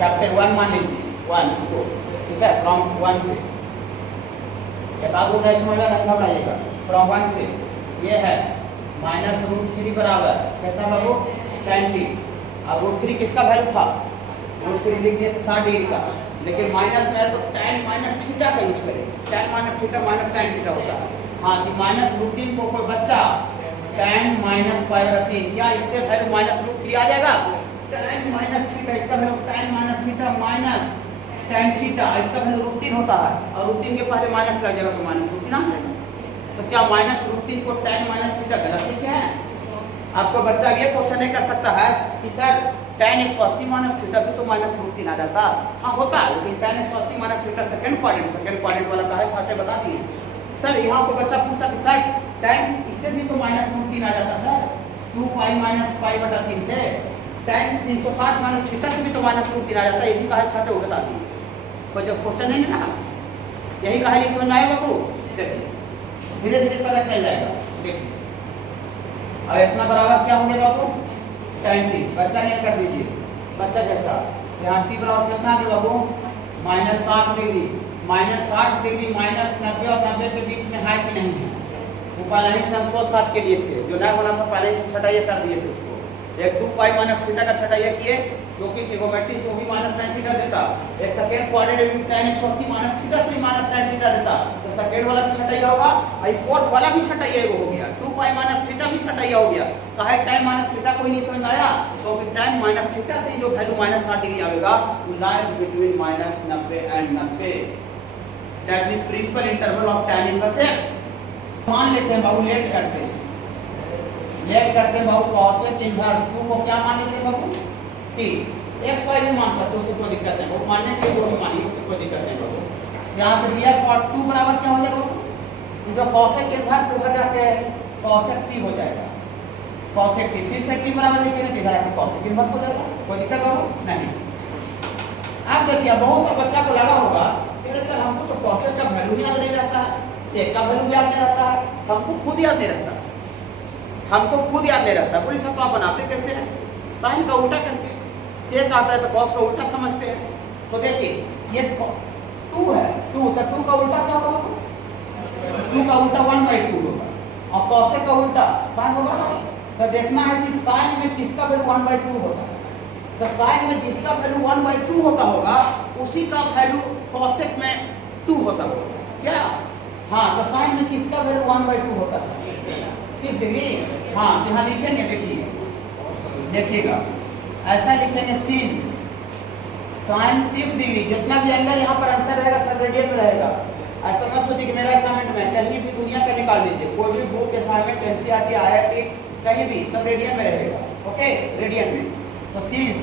कैपिटल 1 मान लीजिए, 1 इसको, ठीक है, फ्रॉम 1 से एक आध को नहीं समझ में नहीं घबराइएगा। फ्रॉम 1 से ये है -√3 बराबर कितना बाबू 10 t। अब √3 किसका वैल्यू था? √3 लिख दिए थे 60 डिग्री का, लेकिन माइनस में है तो tan माइनस थीटा का यूज करें। tan minus theta minus tan theta होता है। हाँ तो -√3 को कोई बच्चा tan माइनस π/3 क्या इससे वैल्यू -√3 आ जाएगा? tan माइनस थीटा इसका value tan minus theta minus tan theta इसका वैल्यू √3 होता है और √3 के पहले माइनस लग जाएगा तो -√3 आ जाएगा। तो क्या -√3 को tan माइनस थीटा गलत लिखे हैं? आपको बच्चा ये क्वेश्चन नहीं कर सकता है कि सर tan 180 माइनस थीटा भी तो -√3 आ जाता। हाँ होता है, लेकिन tan 180 minus theta second quadrant वाला का है, छाटे बता दिए। सर यहाँ को बच्चा पूछता कि सर tan इससे भी तो -√3 आ जाता सर 2 पाई माइनस π/3 से। tan 360 माइनस थीटा से भी तो -√3 आ जाता है, यही कहा छाटे वो बता दिए। कोई जब क्वेश्चन नहीं है ना, यही कहानी समझ में आया बाबू? चलिए धीरे धीरे पता चल जाएगा। देखिए अब इतना बराबर क्या हो गया बाबू? tan t। बच्चा ने कर दीजिए बच्चा जैसा। यहाँ t बराबर कितना आ गया बाबू? -60 डिग्री। -60 डिग्री -90 और 90 के बीच में है कि नहीं है? वो पहले ही से हम सोच साथ के लिए थे, जो ना होना था पहले ही से छटा ये कर दिए थे उसको। एक 2 पाई माइनस थीटा का छटा ये किए जो कि ट्रिगोनोमेट्री से वो भी -tan थीटा देता। एक सेकंड क्वाड्रेंट में tan 180 माइनस थीटा से भी -tan थीटा देता, तो सेकंड वाला भी छटाइया होगा और फोर्थ वाला भी छटाइया हो गया। 2 पाई माइनस थीटा भी छटाइया हो गया। कहा tan माइनस थीटा कोई नहीं समझ आया तो tan माइनस थीटा से जो वैल्यू -60 डिग्री आएगा वो lies between -90 and 90। That means principal interval of tan inverse x। मान लेते हैं बाबू, लेट करते हैं बाबू cosec इनवर्स 2 को क्या मान लेते हैं बाबू? t। x y भी मान सकते हो, उससे कोई दिक्कत नहीं बाबू, मानने के लिए वो भी मानिए, उससे कोई दिक्कत नहीं बाबू। यहाँ से दिया for 2 बराबर क्या हो जाएगा बाबू? ये जो cosec इनवर्स उधर जाके cosec t हो जाएगा। cosec t फिर से t बराबर लिखेंगे तो इधर आके cosec इनवर्स हो जाएगा। कोई दिक्कत बाबू नहीं। आप देखिए बहुत सा बच्चा को लगा होगा कि सर हमको तो cosec का वैल्यू याद नहीं रहता है, sec का वैल्यू याद नहीं रहता है, हमको खुद याद नहीं रहता। पूरी सब आप बनाते कैसे हैं? साइन का उल्टा करके। सेक आता है तो कॉस का उल्टा समझते हैं। तो देखिए ये 2 है, 2 तो 2 का उल्टा क्या होगा? 2 का उल्टा 1/2 होगा और कॉसेक का उल्टा साइन होगा ना। तो देखना है कि साइन में किसका वैल्यू 1/2 होता है। तो साइन में जिसका वैल्यू 1/2 होता होगा उसी का वैल्यू कॉसेक में 2 होता होगा। क्या? हाँ, तो साइन में किसका वैल्यू 1/2 होता है? 30 डिग्री। हाँ तो यहाँ लिखेंगे, देखिएगा ऐसा लिखेंगे सिंस साइन 30 डिग्री। जितना भी एंगल यहाँ पर आंसर रहेगा सब रेडियन में रहेगा। ऐसा मत सोचिए कि मेरा असाइनमेंट में कहीं भी दुनिया का निकाल लीजिए, कोई भी बुक असाइनमेंट एनसीईआरटी आईआईटी कहीं भी सब रेडियन में रहेगा। ओके, रेडियन में। तो सिंस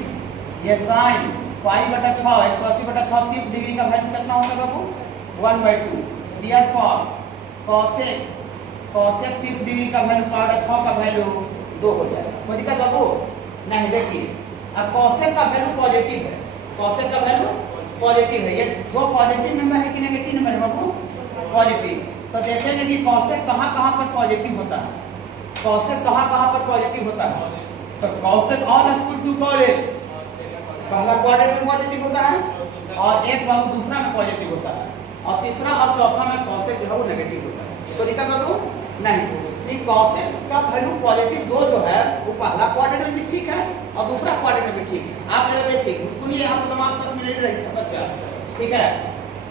ये साइन π/6 180/6 30 डिग्री का वैल्यू कितना होगा बाबू? 1/2। देयरफॉर cosec 30 डिग्री का वैल्यू π/6 का वैल्यू 2 हो जाएगा। कोई दिक्कत बाबू नहीं? देखिए अब cosec का वैल्यू पॉजिटिव है, cosec का वैल्यू पॉजिटिव है। ये दो पॉजिटिव नंबर है कि नेगेटिव नंबर है बाबू? पॉजिटिव। तो देखेंगे कि cosec कहाँ पर पॉजिटिव होता है। cosec कहाँ पर पॉजिटिव होता है? तो cosec all square to college पहला क्वाड्रेंट में पॉजिटिव होता है और एक बाबू दूसरा में पॉजिटिव होता है और तीसरा और चौथा में cosec जो है वो नेगेटिव होता है। तो दिक्कत बाबू नहीं। ये cosec का वैल्यू पॉजिटिव 2 जो है वो पहला क्वाड्रेंट में भी ठीक है और दूसरा क्वाड्रेंट में भी ठीक है। आप जरा देखिए, सुनिए, आप दिमाग सब में नहीं रही सब बच्चा, ठीक है?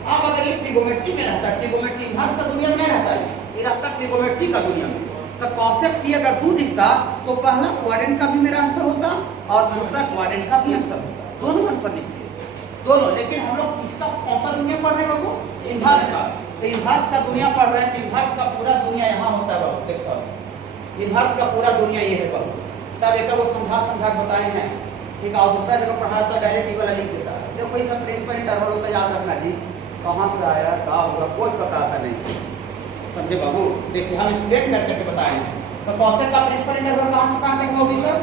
अब अगर ये ट्रिगोनोमेट्री में रहता है, ट्रिगोनोमेट्री इनवर्स का दुनिया में नहीं रहता है, ये रहता ट्रिगोनोमेट्री का दुनिया में, तो cosec t अगर 2 दिखता तो पहला क्वाड्रेंट का भी मेरा आंसर होता और दूसरा क्वाड्रेंट का भी आंसर होता। दोनों आंसर लिखते दोनों। लेकिन हम लोग किसका कौन सा दुनिया पढ़ रहे हैं बाबू? इनवर्स का। तो इनवर्स का दुनिया पढ़ रहे हैं तो इनवर्स का पूरा दुनिया यहाँ होता है बाबू। देख सब इनवर्स का पूरा दुनिया ये है बाबू। सब एक वो समझा बताए हैं, ठीक है? और दूसरा जगह पढ़ा तो डायरेक्ट ये वाला लिख देता है। देखो कोई सब प्रिंसिपल इंटरवल होता है, याद रखना जी, कहाँ से आया क्या होगा कोई पता आता नहीं, समझे बाबू? देखिए हम स्टेट करके बताए हैं। तो cosec का प्रिंसिपल इंटरवल कहाँ से कहाँ तक होगी सर?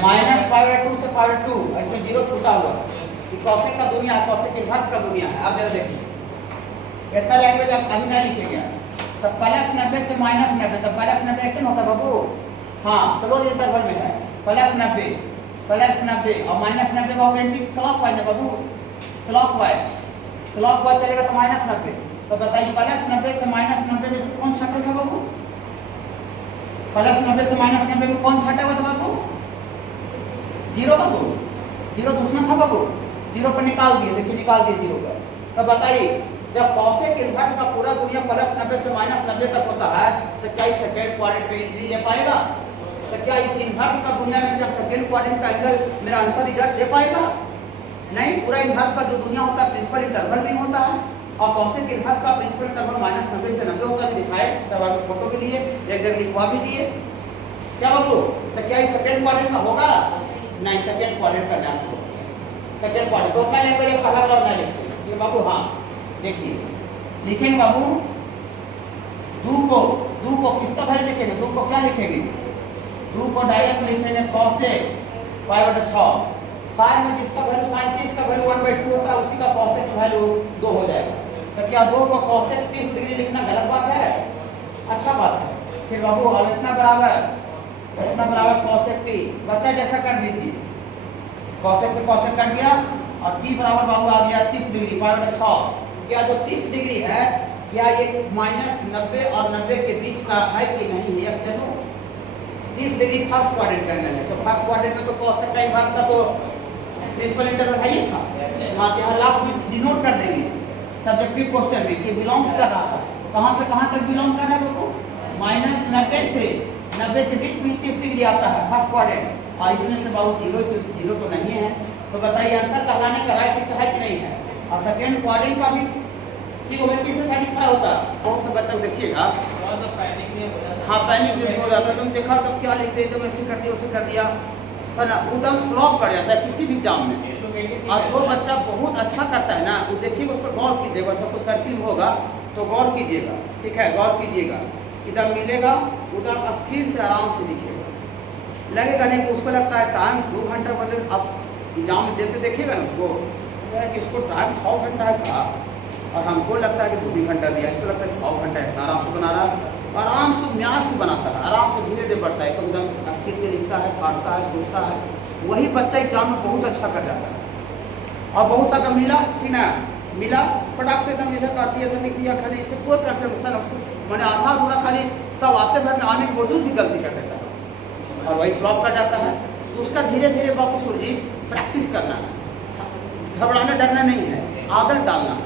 -π/2 से π/2, इसमें 0 छूटा हुआ है। cosec का दुनिया है, cosec इनवर्स का दुनिया है। आप जरा देखिए इतना लैंग्वेज आप अभी नहीं लिखेंगे। तो +90 से -90, तो +90 ऐसे होता बाबू। हाँ, क्लोज इंटरवल में है +90 और -90 का एंटी क्लॉकवाइज है बाबू। क्लॉकवाइज चलेगा तो -90 तो बताइए प्लस 90 से माइनस 90 में से कौन छटा था बाबू? प्लस 90 से माइनस 90 में कौन छटा हुआ था बाबू? जीरो बाबू, जीरो दुश्मन था बाबू, जीरो पर निकाल दिए, देखिए निकाल दिए जीरो पर। तो बताइए जब कॉसेक इनवर्स का पूरा दुनिया प्लस 90 से माइनस 90 तक होता है तो क्या इस सेकंड क्वाड्रेंट पे एंट्री ले पाएगा? तो क्या इस इनवर्स का दुनिया में क्या सेकंड क्वाड्रेंट का एंगल मेरा आंसर रिजल्ट दे पाएगा? नहीं, पूरा इनवर्स का जो दुनिया होता है प्रिंसिपल इंटरवल में होता है और कॉसेक इनवर्स का प्रिंसिपल इंटरवल माइनस 90 से 90 होता है। दिखाए सब आपको फोटो भी लिए, एक जगह लिखवा भी दिए। क्या बाबू? तो क्या इस सेकंड क्वाड्रेंट का होगा? नहीं, सेकंड क्वाड्रेंट का नाम होगा सेकंड क्वाड्रेंट। तो मैं पहले पहला वाला ना लिखते ये बाबू। हाँ देखिए लिखेंगे बाबू, दू को किसका वैल्यू लिखेंगे? दू को क्या लिखेंगे? दू को डायरेक्ट लिखेंगे कॉसेक पाई बटा 6। साइन में जिसका वैल्यू साइन 30 का वैल्यू 1/2 होता है उसी का कॉसेक का वैल्यू 2 हो जाएगा। तो क्या 2 को कॉसेक 30 डिग्री लिखना गलत बात है? अच्छा बात है। फिर बाबू अब इतना बराबर कॉसेक t बच्चा जैसा कर दीजिए, कॉसेक से कॉसेक कट गया और t बराबर बाबू आ गया 30 डिग्री पाई बटा 6। क्या जो 30 डिग्री है क्या ये माइनस 90 और 90 के बीच का है कि नहीं? यस या नो? 30 डिग्री फर्स्ट क्वाड्रेंट का एंगल है तो फर्स्ट क्वाड्रेंट में तो कॉसेक का इनवर्स का तो प्रिंसिपल इंटरवल है ही था। हाँ यहाँ लास्ट में डिनोट कर देंगे सब्जेक्टिव क्वेश्चन में कि बिलोंग्स कर रहा है। कहाँ से कहाँ तक बिलोंग कर रहा है बाबू? माइनस 90 से 90 के बीच में 30 डिग्री आता है फर्स्ट क्वाड्रेंट और इसमें से बाबू जीरो तो नहीं है। तो बताइए आंसर कहलाने का राइट इसका है कि नहीं है? और सेकेंड क्वाड्रेंट का भी ठीक है किससे सेटिस्फाई होता है? बहुत से बच्चा देखिएगा हाँ पैनिक हो जाता है। तुम देखा तो क्या लिखते हैं, तो ऐसे कर दिया उसे कर दिया है ना, एकदम फ्लॉप कर जाता है किसी भी एग्जाम में। और जो बच्चा बहुत अच्छा करता है ना वो देखिएगा उस पर गौर कीजिएगा, सबको सर्किल होगा तो गौर कीजिएगा, ठीक है गौर कीजिएगा। इधर मिलेगा उधर स्थिर से आराम से लिखिएगा, लगेगा नहीं कि उसको लगता है टाइम 2 घंटा बदले आप एग्जाम में देते देखिएगा ना उसको कि इसको टाइम 6 घंटा है था और हमको लगता है कि 2 घंटा दिया, इसको लगता है 6 घंटा है। इतना आराम से बना रहा है, आराम से म्यास से बनाता है, आराम से धीरे धीरे बढ़ता है, एकदम स्थिर से लिखता है, काटता है, सोचता है। वही बच्चा एग्जाम में बहुत अच्छा कर जाता है। और बहुत सारा मिला कि ना मिला फटाक से एकदम इधर काट दिया, इधर लिख दिया, खाली इससे कोई कंसेप्शन उसको मैंने आधा अधूरा खाली सब आते भर में आने के बावजूद भी गलती कर देता है और वही फ्लॉप कर जाता है। तो उसका धीरे धीरे बाबू सूर्य प्रैक्टिस करना है, घबराना डरना नहीं है, आदत डालना है।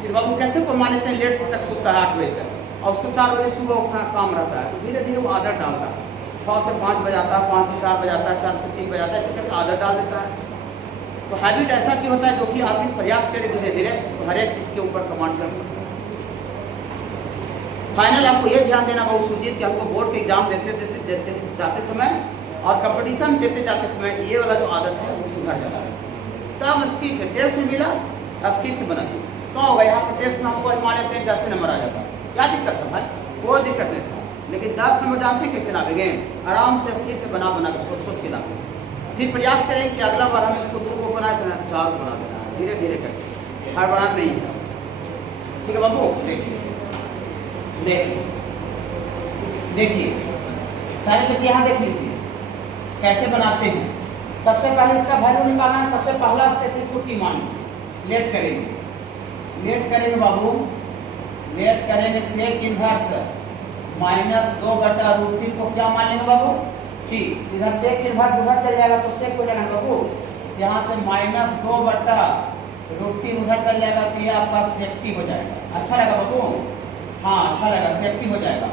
फिर बाबू कैसे को मान लेते हैं लेट तक सोता है 8 बजे तक और उसको 4 बजे सुबह उठना काम रहता है, तो धीरे धीरे वो आदत डालता है। 6 से 5 बजाता है, 5 से 4 बजाता है, 4 से 3 बजाता है, ऐसे करके आदत डाल देता है। तो हैबिट ऐसा चीज होता है जो कि आदमी प्रयास करे धीरे धीरे तो हर एक चीज़ के ऊपर कमांड कर सकता है। फाइनल आपको ये ध्यान देना बहुत सुजीत कि हमको बोर्ड के एग्जाम देते जाते समय और कंपटीशन देते जाते समय ये वाला जो आदत है वो सुधर जाता है। तब स्थिर से टेस्ट से मिला, स्थिर से बनाइए तो होगा। यहाँ पर टेस्ट में हमको मान लेते हैं 10 नंबर आ जाता है, क्या दिक्कत था भाई? कोई दिक्कत नहीं था, लेकिन 10 नंबर जानते कैसे लावेंगे? आराम से स्थिर से बना के सोच के लाते। फिर प्रयास करें कि अगला बार हम इसको 2 को बनाए तो 4 बना देना है, धीरे धीरे करके, हर बार नहीं है। ठीक है बाबू, देखिए सारे बच्चे यहाँ देख लीजिए कैसे बनाते हैं। सबसे पहले इसका वैल्यू निकालना है। सबसे पहला स्टेप इसको टी मान लेट करेंगे बाबू, लेट करेंगे सेक इनवर्स -2/√3 को क्या मान लेंगे बाबू? टी। इधर सेक इनवर्स उधर चल जाएगा तो सेक हो जाएगा बाबू, यहाँ से -2/√3 उधर चल जाएगा तो ये आपका सेफ्टी हो जाएगा। अच्छा लगा बाबू? हाँ अच्छा लगा, सेफ्टी हो जाएगा।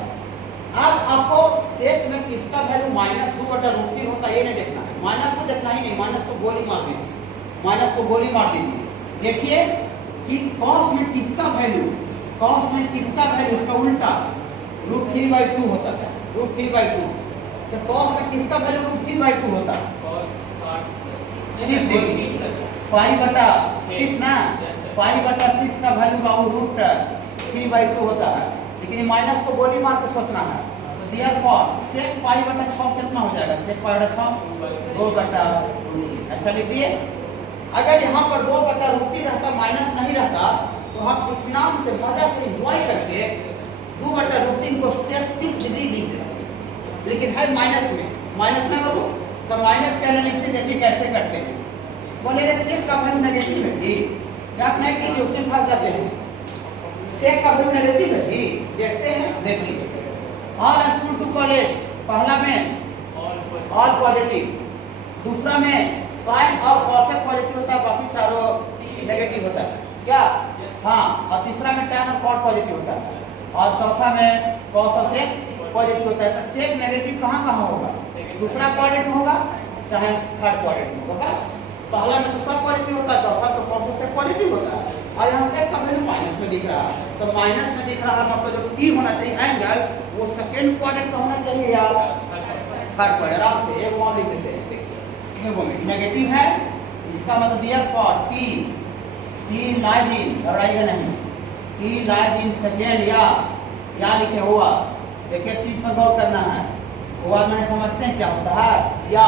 अब आपको सेक में किसका वैल्यू -2/√3 होता है ये नहीं देखना है, माइनस तो देखना ही नहीं, माइनस को गोली मार दीजिए। देखिए कि कॉस में किसका वैल्यू इसका उल्टा √3/2 होता है, √3/2। तो कॉस में किसका वैल्यू √3/2 होता है? 30 डिग्री π/6 ना, π/6 का वैल्यू बाबू √3/2 होता है। लेकिन ये माइनस को गोली मार के सोचना है। तो देयरफॉर सेक π/6 कितना हो जाएगा? सेक π/6 2/√3 ऐसा लिख दिए। अगर यहाँ पर 2/√3 रहता, माइनस नहीं रहता तो हम इत्मीनान से मजा से एंजॉय करके 2/√3 को सेक 30 डिग्री लिख देते। लेकिन है माइनस में बाबू, तो माइनस का एनालिसिस देखिए कैसे करते हैं। बोले रे सेक का वैल्यू नेगेटिव है जी, क्या नहीं कीजिए उसमें फंस जाते हैं। सेक का वैल्यू नेगेटिव है जी, देखते हैं, देखिए ऑल स्कूल टू कॉलेज, पहला में ऑल पॉजिटिव, दूसरा में साइन और कॉसेक पॉजिटिव होता है, बाकी चारों नेगेटिव होता है क्या? हाँ, और तीसरा में tan और cot पॉजिटिव होता है, और चौथा में cos और sec पॉजिटिव होता है। तो sec नेगेटिव कहाँ कहाँ होगा? दूसरा क्वाड्रेंट में होगा चाहे थर्ड क्वाड्रेंट में होगा, बस पहला में तो सब पॉजिटिव होता है, चौथा तो cos और sec पॉजिटिव होता है, और यहाँ sec का वैल्यू माइनस में दिख रहा है, तो माइनस में दिख रहा है मतलब जो T होना चाहिए एंगल, वो सेकेंड क्वाड्रेंट का होना चाहिए या थर्ड क्वाड्रेंट। आराम से एक और लिख देते हैं, देखिए वो नेगेटिव है, इसका मतलब दिया फॉर T लाइज इन, घबराइएगा नहीं, T लाइज इन सेकेंड या लिखे हुआ, एक एक चीज पर गौर करना है, हुआ मैंने समझते हैं क्या होता है, या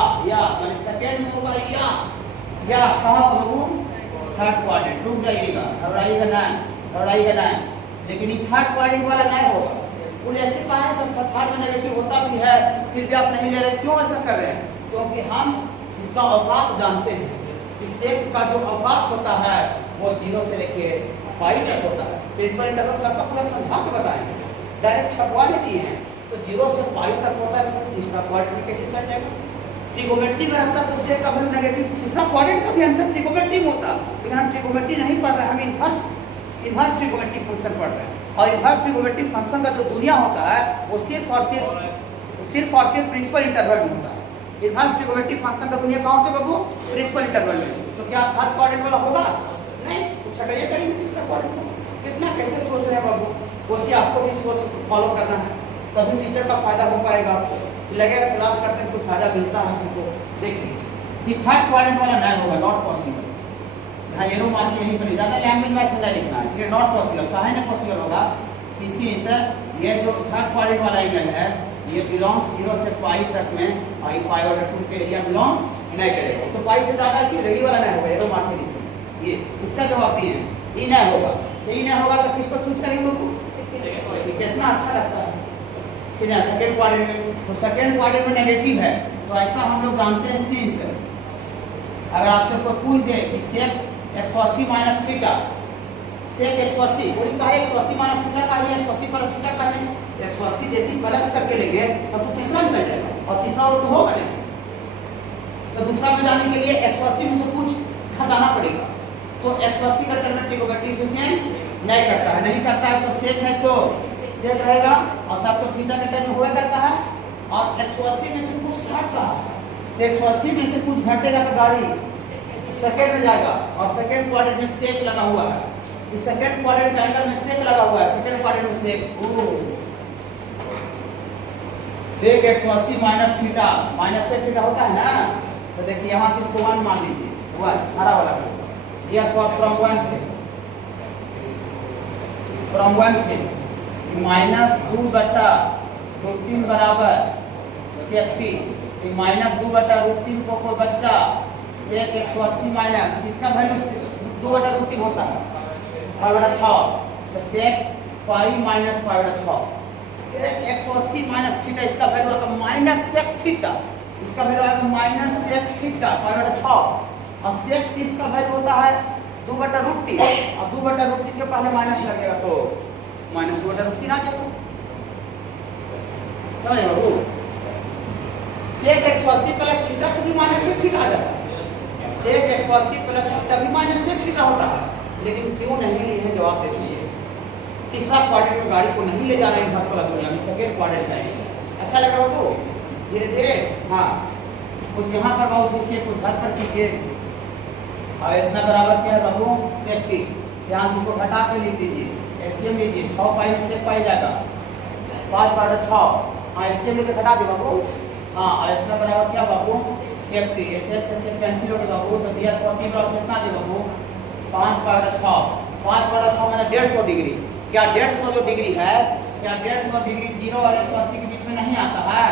मैंने सेकेंड में होगा या कहाँ होगा? Third quadrant. रुक जाइएगा, घबराइएगा नहीं, लेकिन ये थर्ड क्वाड्रेंट वाला नहीं होगा, कुल ऐसे कहा है सब थर्ड में नेगेटिव होता भी है, फिर भी आप नहीं ले रहे, क्यों ऐसा कर रहे हैं? क्योंकि हम इसका औकात जानते हैं कि सेक का जो औकात होता है वो 0 से लेके पाई तक होता है। प्रिंसिपल इंटरवल सबका पूरा समझा के बताएंगे, डायरेक्ट छपवा नहीं दिए हैं, तो 0 से पाई तक होता है, तो तीसरा क्वाड्रेंट में कैसे चल जाएगा? ट्रिगोमेट्री में रहता तो सेक का वैल्यू नेगेटिव, तीसरा क्वाड्रेंट का भी आंसर ट्रिगोमेट्री में होता, लेकिन हम ट्रिगोमेट्री नहीं पढ़ रहे हैं, हम इन्वर्स ट्रिगोमेट्री फंक्शन पढ़ रहे हैं, और इन्वर्स ट्रिगोमेट्री फंक्शन का जो दुनिया होता है वो सिर्फ और सिर्फ प्रिंसिपल इंटरवल में होता है। इन्वर्स ट्रिगोमेट्री फंक्शन का दुनिया कहाँ होता है बाबू? प्रिंसिपल इंटरवल में। तो क्या थर्ड क्वाड्रेंट वाला होगा? नहीं, तो छटाइए करेंगे तीसरा क्वाड्रेंट। कितना कैसे सोच रहे हैं बाबू, वैसे आपको भी सोच फॉलो करना है, तभी टीचर का फायदा हो पाएगा, लगेगा क्लास करते हैं कुछ फायदा मिलता है हमको। देखिए ये थर्ड क्वाड्रेंट वाला नहीं होगा, नॉट पॉसिबल, यहाँ एरो मार के यहीं पर ज़्यादा लैंग्वेज मैथ में नहीं लिखना है, ये नॉट पॉसिबल। कहाँ नहीं पॉसिबल होगा? इसी से ये जो थर्ड क्वाड्रेंट वाला एंगल है ये बिलोंग्स 0 से पाई तक में, पाई और 2 के एरिया बिलोंग नहीं करेगा, तो पाई से ज़्यादा इसी रेगी वाला नहीं होगा, एरो मार के लिखिए। ये इसका जवाब दिए हैं, ये नहीं होगा, ये नहीं होगा तो किसको चूज करेंगे बाबू? देखिए कितना अच्छा लगता है कि ना सेकेंड क्वाड्रेंट में, तो सेकेंड क्वाड्रेंट में नेगेटिव है, तो ऐसा हम लोग जानते हैं सी से। अगर आपसे कोई पूछ दे कि सेक 180 माइनस थीटा, सेक 180 बोली का है 180 माइनस थीटा का है, 180 प्लस थीटा का है, 180 जैसी प्लस करके लेंगे और तो तीसरा में चल जाएगा, और तीसरा और तो होगा नहीं, तो दूसरा में जाने के लिए 180 में से कुछ हटाना पड़ेगा, तो 180 का टर्म ट्रिगोमेट्री से चेंज नहीं करता है, नहीं करता है तो सेक है तो सेक रहेगा, और सब तो थीटा के टर्म में हुआ करता है, और 180 में से कुछ घट रहा है, तो 180 में से कुछ घटेगा तो गाड़ी सेकेंड में जाएगा, और सेकेंड क्वाड्रेंट में सेक लगा हुआ है, इस सेकेंड क्वाड्रेंट एंगल में सेक लगा हुआ है, सेकेंड क्वाड्रेंट में sec 180 minus theta, minus sec theta होता है ना, तो देखिए यहाँ से इसको 1 मान लीजिए, 1 हरा वाला ये फ्रॉम 1 से -2/√3 बराबर सेक T, -2/√3 को कोई बच्चा सेक 180 माइनस इसका वैल्यू 2/√3 होता है π/6, तो सेक पाई माइनस π/6, सेक 180 माइनस थीटा इसका वैल्यू आएगा माइनस सेक थीटा, इसका वैल्यू आएगा माइनस सेक थीटा π/6, और सेक T इसका वैल्यू होता है 2/√3, और 2/√3 के पहले माइनस लगेगा तो माइनस 2/√3 आ जाएगा, समझ बाबू? सेक 180 प्लस थीटा से भी माइनस सेक थीटा आ जाता है, सेक 180 प्लस थीटा भी माइनस सेक थीटा होता है, लेकिन क्यों नहीं लिए हैं जवाब दे चुके। तीसरा क्वाड्रेंट में गाड़ी को नहीं ले जा रहे हैं इन्वर्स वाला दुनिया में, सेकेंड क्वाड्रेंट का अच्छा लग रहा हो तो धीरे धीरे हाँ कुछ यहाँ पर बाबू सीखिए, कुछ घर पर कीजिए, और इतना बराबर क्या है बाबू? सेक T, यहाँ से इसको घटा के लिख दीजिए, एलसीएम लीजिए, 6 पाई में सेक पाई जाएगा 5/6, हाँ एलसीएम लेके घटा दे बाबू, हाँ और इतना बराबर क्या बाबू? सेक T, सेक से सेक कैंसिल हो गया बाबू, तो दिया 40 बराबर कितना दे बाबू? 5/6, 5/6 मतलब 150 डिग्री, क्या 150 जो डिग्री है, क्या 150 डिग्री 0 और 180 के बीच में नहीं आता है?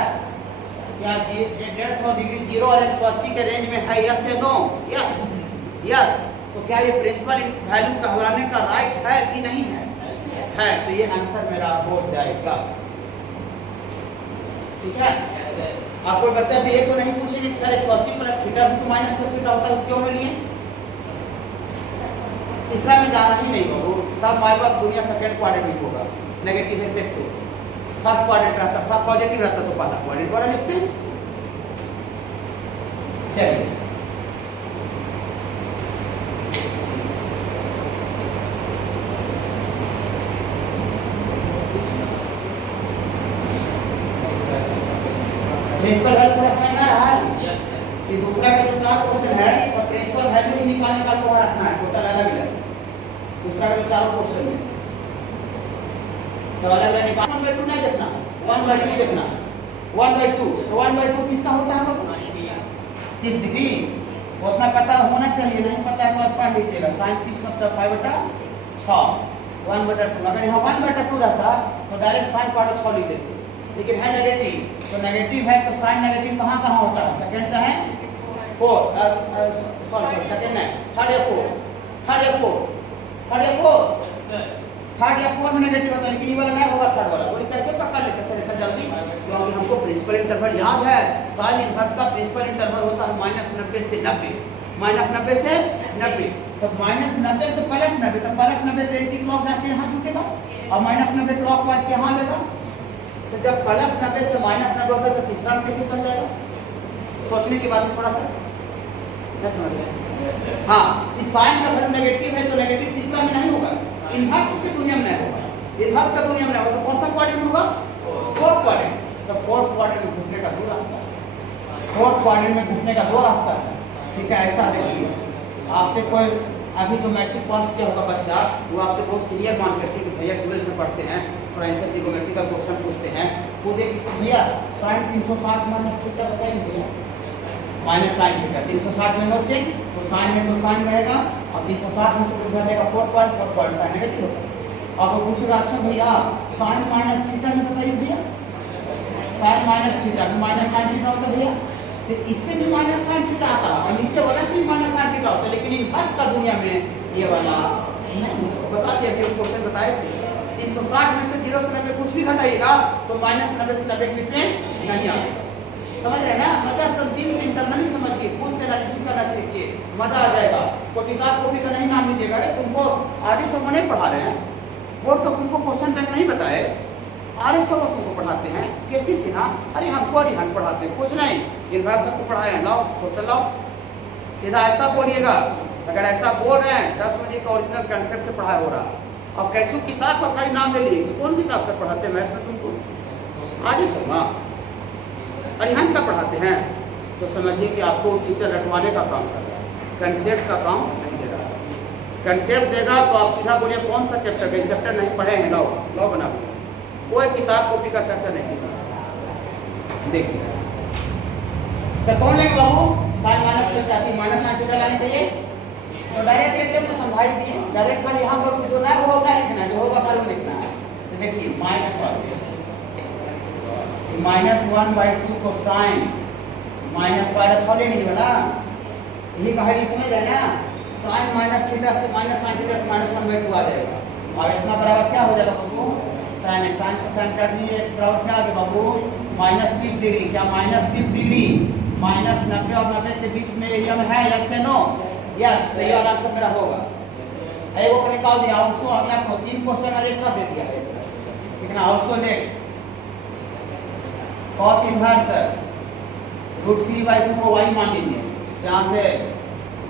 क्या 150 डिग्री 0 और 180 के रेंज में है, यस या नो? यस यस, तो क्या ये प्रिंसिपल वैल्यू कहलाने का राइट है कि नहीं है? है, तो ये आंसर मेरा हो जाएगा, ठीक है? आपको बच्चा तो ये तो नहीं पूछेंगे सर 180 प्लस थीटा भी तो माइनस सेक थीटा होता है, क्यों नहीं लिए? तीसरा में जाना ही नहीं बाबू, सब माई बाप दुनिया सेकेंड क्वाड्रेंट होगा, नेगेटिव है सेट तो फर्स्ट क्वाड्रेंट रहता, फर्स्ट पॉजिटिव रहता तो पहला क्वाड्रेंट वाला लिखते हैं। चलिए प्रिंसिपल वैल्यू थोड़ा समझ में आ रहा है? Yes sir. कि दूसरा का जो 4 क्वेश्चन है तो प्रिंसिपल वैल्यू ही निकालने का तुम्हारा रखना है, टोटल अलग अलग। दूसरा का जो 4 क्वेश्चन है सब अलग अलग निकालना, 1/2 नहीं देखना, 1/2 देखना, 1/2 तो 1/2 किसका होता है बाबू? 30 डिग्री। उतना पता होना चाहिए, नहीं पता है तो आप पढ़ लीजिएगा। sin 30 मतलब 5/6 1/2। अगर यहाँ 1/2 रहता तो डायरेक्ट sin 6 लिख देते, लेकिन है नेगेटिव, तो नेगेटिव है तो साइन नेगेटिव कहाँ कहाँ होता है? सेकंड का है 4 सॉरी सेकंड है थर्ड या फोर्थ, थर्ड या फोर्थ, थर्ड या फोर्थ, यस सर। थर्ड या फोर्थ में नेगेटिव होता है, लेकिन ये वाला नहीं होगा थर्ड वाला। बोली कैसे पक्का लेते सर इतना जल्दी? क्योंकि हमको प्रिंसिपल इंटरवल याद है, साइन इनवर्स का प्रिंसिपल इंटरवल होता है -90 से 90, -90 से 90। तो -90 से +90, तो +90 तो एंटी क्लॉक जाके यहाँ जुटेगा और -90 क्लॉकवाइज के यहाँ लेगा। तो जब +90 से -90 होता है तो तीसरा में कैसे चल जाएगा? सोचने की बात है थोड़ा सा, क्या समझ रहे? हाँ, इस साइन का वैल्यू नेगेटिव है तो नेगेटिव तीसरा में नहीं होगा, इनवर्स की दुनिया में नहीं होगा, इनवर्स का दुनिया में नहीं होगा। तो कौन सा क्वाड्रेंट होगा? Fourth quadrant. तो फोर्थ क्वाड्रेंट में घुसने का 2 रास्ता है, फोर्थ क्वाड्रेंट में घुसने का 2 रास्ता है। ठीक है, ऐसा देखिए, आपसे कोई अभी जो मैट्रिक पास किया होगा बच्चा, वो आपसे बहुत सीनियर मान करके कि भैया 12th में पढ़ते हैं और आंसर ट्रिग्नोमेट्री का क्वेश्चन पूछते हैं, वो देखिए भैया साइन 360 माइनस थीटा बताइए भैया, माइनस साइन थीटा 360 में नो चेंज, तो साइन में तो साइन रहेगा और 360 में से कुछ घटेगा 4.4 साइन नेगेटिव होता है। अब वो पूछेगा अच्छा भैया साइन माइनस थीटा में बताइए भैया, साइन माइनस थीटा में माइनस साइन थीटा होता है भैया, तो इससे भी माइनस साइन थीटा आता है और नीचे वाला से भी माइनस साइन थीटा होता है, लेकिन इनवर्स का दुनिया में ये वाला नहीं। बता दिया अभी क्वेश्चन बताए थे, 360 में से 0 से 90 कुछ भी घटाइएगा तो -90 से 90 के बीच में नहीं आएगा। समझ रहे हैं ना? मजा तो दिल से इंटरनली समझिए, खुद से एनालिसिस करना सीखिए, मजा आ जाएगा। तो किताब कॉपी का नहीं नाम लीजिएगा, अरे तुमको आरएस सब नहीं पढ़ा रहे हैं, बोर्ड तो तुमको क्वेश्चन बैंक नहीं बताए, आरएस सब तुमको पढ़ाते हैं, कैसी सिन्हा, अरे हमको अरिहंत पढ़ाते हैं, कुछ नहीं, इनवर्स सबको पढ़ाए हैं, लाओ क्वेश्चन लाओ, सीधा ऐसा बोलिएगा। अगर ऐसा बोल रहे हैं 10 बजे का ओरिजिनल कंसेप्ट से पढ़ाया हो रहा। अब कैसे किताब का खाली नाम ले लिए कि कौन किताब से पढ़ाते हैं मैथ में तुमको? आरएस शर्मा अरिहंत का पढ़ाते हैं, तो समझिए कि आपको टीचर रटवाने का काम कर रहा है, कंसेप्ट का काम नहीं दे रहा है। कंसेप्ट देगा तो आप सीधा बोलिए कौन सा चैप्टर गए, चैप्टर नहीं पढ़े हैं, लाओ लाओ बना, कोई किताब कॉपी का चर्चा नहीं की। देखिए तो कौन लेंगे बाबू? साइन माइनस थीटा थी, माइनस साइन थीटा लानी चाहिए, तो डायरेक्ट लेते हैं तो समझा ही दिए, डायरेक्ट खाली यहाँ पर जो ना होगा उतना लिखना है, जो होगा खाली लिखना है। तो देखिए -1 -1/2 को साइन -6 ले लीजिएगा ना, यही कहानी समझ रहे हैं ना? साइन माइनस थीटा से माइनस साइन थीटा से -1/2 आ जाएगा और इतना बराबर क्या हो जाएगा बाबू? साइन है, साइन से साइन काट लीजिए, x बराबर क्या आ गया बाबू? -30 डिग्री। क्या -30 डिग्री? -90 और 90 के बीच में एरिया में है, यस या नो? यस, तो ये वाला आंसर मेरा होगा। वो को निकाल दिया, ऑल्सो अगला को 3 क्वेश्चन और एक साथ दे दिया है, कितना ऑल्सो लेट cos इनवर्स √3/2 को y मान लीजिए, जहाँ से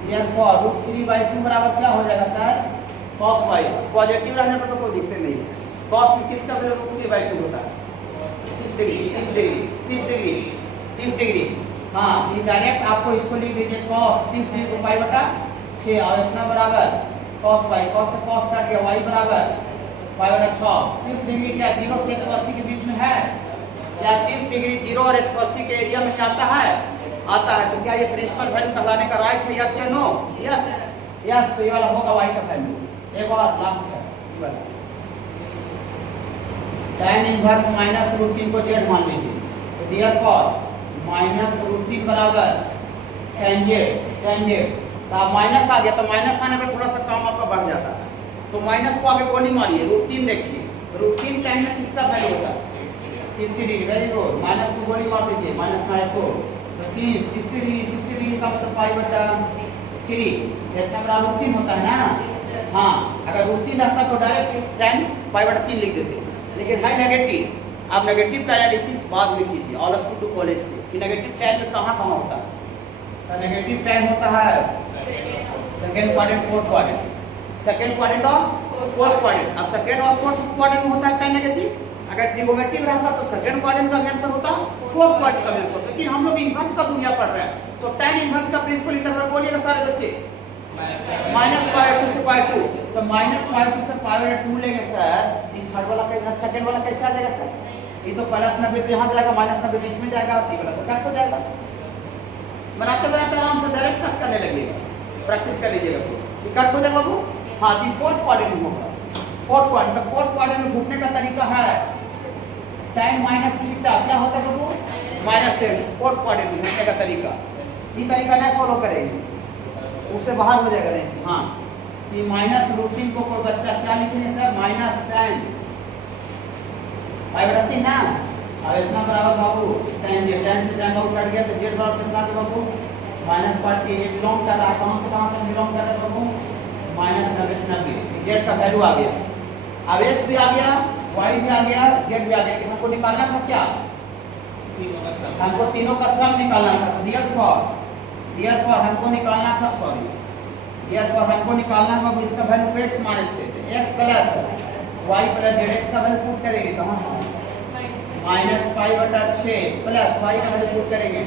therefore √3/2 बराबर क्या हो जाएगा सर? cos y। पॉजिटिव रहने पर तो कोई दिक्कत नहीं है, cos में किसका वैल्यू √3/2 होता है? 30 डिग्री, 30 डिग्री, 30 डिग्री, 30 डिग्री। हाँ, ये डायरेक्ट आपको इसको लिख दीजिए cos 30 डिग्री को π/6 और इतना बराबर cos y, cos से cos काट गया, y बराबर π/6। 30 डिग्री क्या 0 से 180 के बीच में है? क्या 30 डिग्री 0 और 180 के एरिया में आता है? आता है। तो क्या ये प्रिंसिपल वैल्यू कहलाने का राइट है, यस या नो? यस, यस, तो ये वाला होगा y का वैल्यू। एक और लास्ट है ये वाला, tan इनवर्स -√3 को z मान लीजिए, तो देयरफॉर -√3 बराबर tan z, tan z। तो माइनस आ गया, तो माइनस आने पर थोड़ा सा काम आपका बढ़ जाता है, तो माइनस को आगे गोली मारिए, √3 देखिए, √3 tan में किसका वैल्यू होगा? 60 डिग्री, वेरी गुड, माइनस को गोली मार दीजिए, माइनस में आए तो 60 डिग्री का मतलब π/3, जितना बड़ा √3 होता है ना, हाँ, अगर रूट 3 रहता तो डायरेक्ट tan π/3 लिख देते, लेकिन है नेगेटिव। आप नेगेटिव का एनालिसिस बाद में कीजिए ऑल स्कूल टू कॉलेज से कि नेगेटिव tan में कहाँ कहाँ होता है। तो नेगेटिव tan होता है second quadrant, fourth quadrant, second quadrant और फोर्थ क्वाड्रेंट। अब सेकेंड और फोर्थ क्वाड्रेंट में होता है tan नेगेटिव। अगर ट्रिगोमेट्री रहता तो सेकेंड क्वाड्रेंट का आंसर होता, फोर्थ क्वाड्रेंट का आंसर होता। लेकिन हम लोग इनवर्स का दुनिया पढ़ रहे हैं, तो tan इनवर्स का प्रिंसिपल इंटीग्रल बोलिएगा सारे बच्चे, -π/2 से π2। तो -π/2 से π/2 लेंगे सर, ये थर्ड वाला कैसा, सेकंड वाला कैसे आ जाएगा सर? ये तो +90 तो यहाँ जाएगा, -90 इसमें जाएगा, तो ये वाला तो कट हो जाएगा। बनाते बनाते आराम से डायरेक्ट कट करने लगेगा, प्रैक्टिस कर लीजिएगा। ये कट हो जाएगा बाबू। हाँ, ये फोर्थ क्वाड्रेंट में होगा। फोर्थ क्वाड्रेंट, तो फोर्थ क्वाड्रेंट में घुसने का तरीका है tan -θ, क्या होता है बाबू? -10। फोर्थ क्वाड्रेंट में घुसने का तरीका, ये तरीका नहीं फॉलो करेंगे, उससे बाहर हो जाएगा नहीं। हाँ, ये -√3 को कोई बच्चा क्या लिखेंगे सर? -tan π/3 ना। अब इतना बराबर बाबू tan से tan आउट कट गया, तो z बराबर कितना के बाबू? -5 के। ये बिलोंग कर रहा है कहाँ से कहाँ तक बिलोंग कर रहा है बाबू? -90। z का वैल्यू आ गया, अब x भी आ गया, y भी आ गया, z भी आ गया। हमको निकालना था क्या? हमको तीनों का सम निकालना था। Therefore हमको निकालना था, Therefore हमको निकालना है बाबू इसका वैल्यू x माने थे, x plus y plus zx का वैल्यू पुट करेंगे कहाँ? -π/6 प्लस y का वैल्यू पुट करेंगे,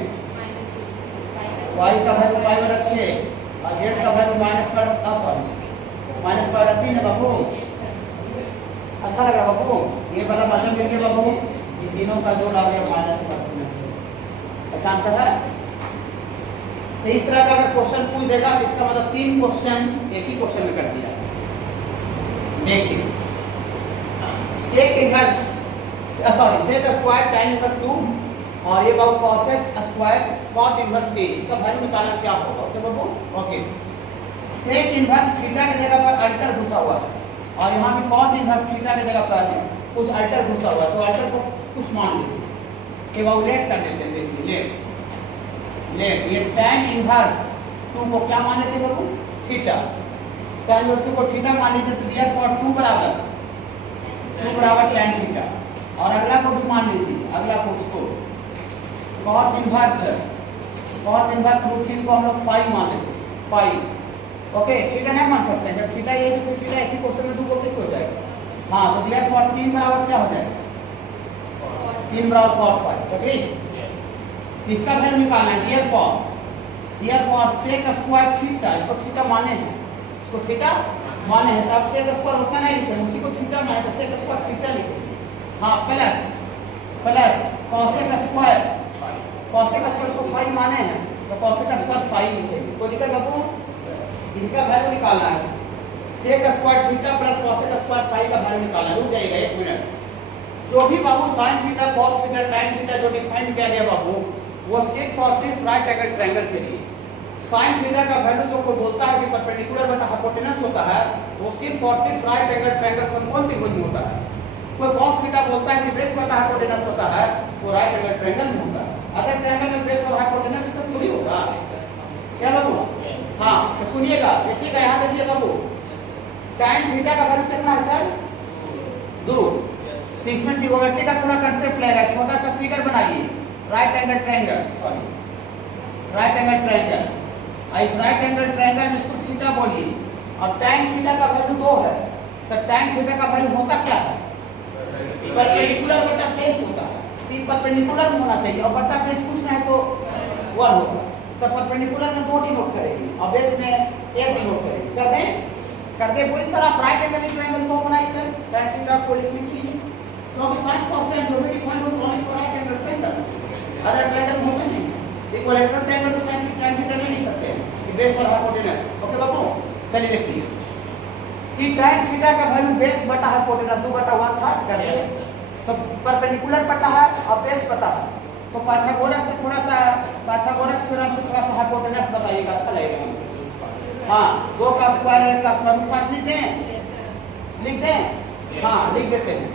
y का वैल्यू π/6 और z का वैल्यू -π/3 है बाबू। अच्छा लग रहा बाबू? ये वाला मतलब मिल गया बाबू, ये तीनों का जोड़ आ गया -π/3। ऐसा आंसर है। तो इस तरह का अगर क्वेश्चन पूछ देगा तो इसका मतलब 3 क्वेश्चन एक ही क्वेश्चन में कर दिया। देखिए, sec inverse sec square tan inverse 2 और ये बाबू cosec स्क्वायर cot इनवर्स 3, इसका वैल्यू निकालना क्या होगा? ओके बाबू, ओके। सेक इनवर्स थीटा की जगह पर अल्टर घुसा हुआ है और यहाँ भी cot इनवर्स थीटा की जगह पर कुछ अल्टर घुसा हुआ है, तो अल्टर को कुछ मान लीजिए कि बाबू लेट कर लेते हैं। देखिए लेट, ये tan इनवर्स 2 को क्या मान लेते बाबू? थीटा। tan इनवर्स 2 को थीटा मान लीजिए, तो therefore 2 बराबर tan थीटा। और अगला को भी मान लीजिए, अगला को उसको cot इनवर्स √3 को हम लोग 5 मान लेते हैं, 5। ओके, थीटा नहीं मान सकते हैं, जब थीटा ये है तो थीटा एक ही क्वेश्चन में 2 को कैसे हो जाएगा? हाँ, तो therefore 3 बराबर क्या हो जाएगा? 3 बराबर cot 5। ठीक, इसका वैल्यू निकालना है। therefore sec स्क्वायर थीटा, इसको थीटा माने हैं, इसको थीटा माने हैं, तब sec स्क्वायर होता नहीं लिखते, उसी को थीटा माने तो sec स्क्वायर थीटा लिखेंगे। हाँ, प्लस cosec स्क्वायर को 5 माने हैं, तो cosec स्क्वायर 5 लिखेंगे। कोई दिक्कत आपको? इसका वैल्यू निकालना है, sec square theta plus cosec square 5 का वैल्यू निकालना है। रुक जाइएगा 1 मिनट। जो भी बाबू sin theta, cos theta, tan theta जो डिफाइन किया गया बाबू, वो सिर्फ और सिर्फ राइट एंगल ट्रायंगल के लिए। sin थीटा का वैल्यू जो कोई बोलता है कि परपेंडिकुलर बटा हाइपोटेनस होता है, वो सिर्फ और सिर्फ राइट एंगल ट्रायंगल समकोण त्रिभुज में होता है। कोई cos थीटा बोलता है कि बेस बटा हाइपोटेनस होता है, वो राइट एंगल ट्रायंगल में होता है। अगर ट्रायंगल में बेस और हाइपोटेनस से थोड़ी होगा, क्या बाबू? हाँ, तो सुनिएगा, देखिएगा, यहाँ देखिए बाबू, tan थीटा का वैल्यू कितना है सर? 2। तो इसमें ट्रिगोनोमेट्री का थोड़ा कंसेप्ट लगेगा, छोटा सा फिगर बनाइए, राइट एंगल ट्रायंगल, इस राइट एंगल ट्रायंगल में इसको थीटा बोलिए, और tan थीटा का वैल्यू 2 है, तो tan थीटा का वैल्यू होता क्या है? परपेंडिकुलर बटा बेस होता है। 3 परपेंडिकुलर में होना चाहिए, और बटा बेस कुछ नहीं तो 1 होगा। तो परपेंडिकुलर में 2 डिनोट करेंगे और बेस में 1 डिनोट करेंगे। कर दे बोली सर आप राइट एंगल ट्रायंगल को बनाइए सर, tan थीटा को लिखने के लिए, क्योंकि sin cos tan जो भी डिफाइन हो तो only for right angle triangle, other triangle होते नहीं। इक्विलैटरल ट्रायंगल तो sin tan थीटा नहीं लिख सकते हैं, कि बेस और हाइपोटेनस। ओके बाबू, चलिए देखिए कि tan थीटा का वैल्यू बेस बटा हाइपोटेनस 2/1 था, कर दिए। तो परपेंडिकुलर पता है और बेस पता है, तो पाइथागोरस थ्योरम से थोड़ा सा हाइपोटेनस बताइएगा, अच्छा लगेगा। हाँ, 2 का स्क्वायर 1 का स्क्वायर रूट 5 लिख दें? हाँ, लिख देते हैं।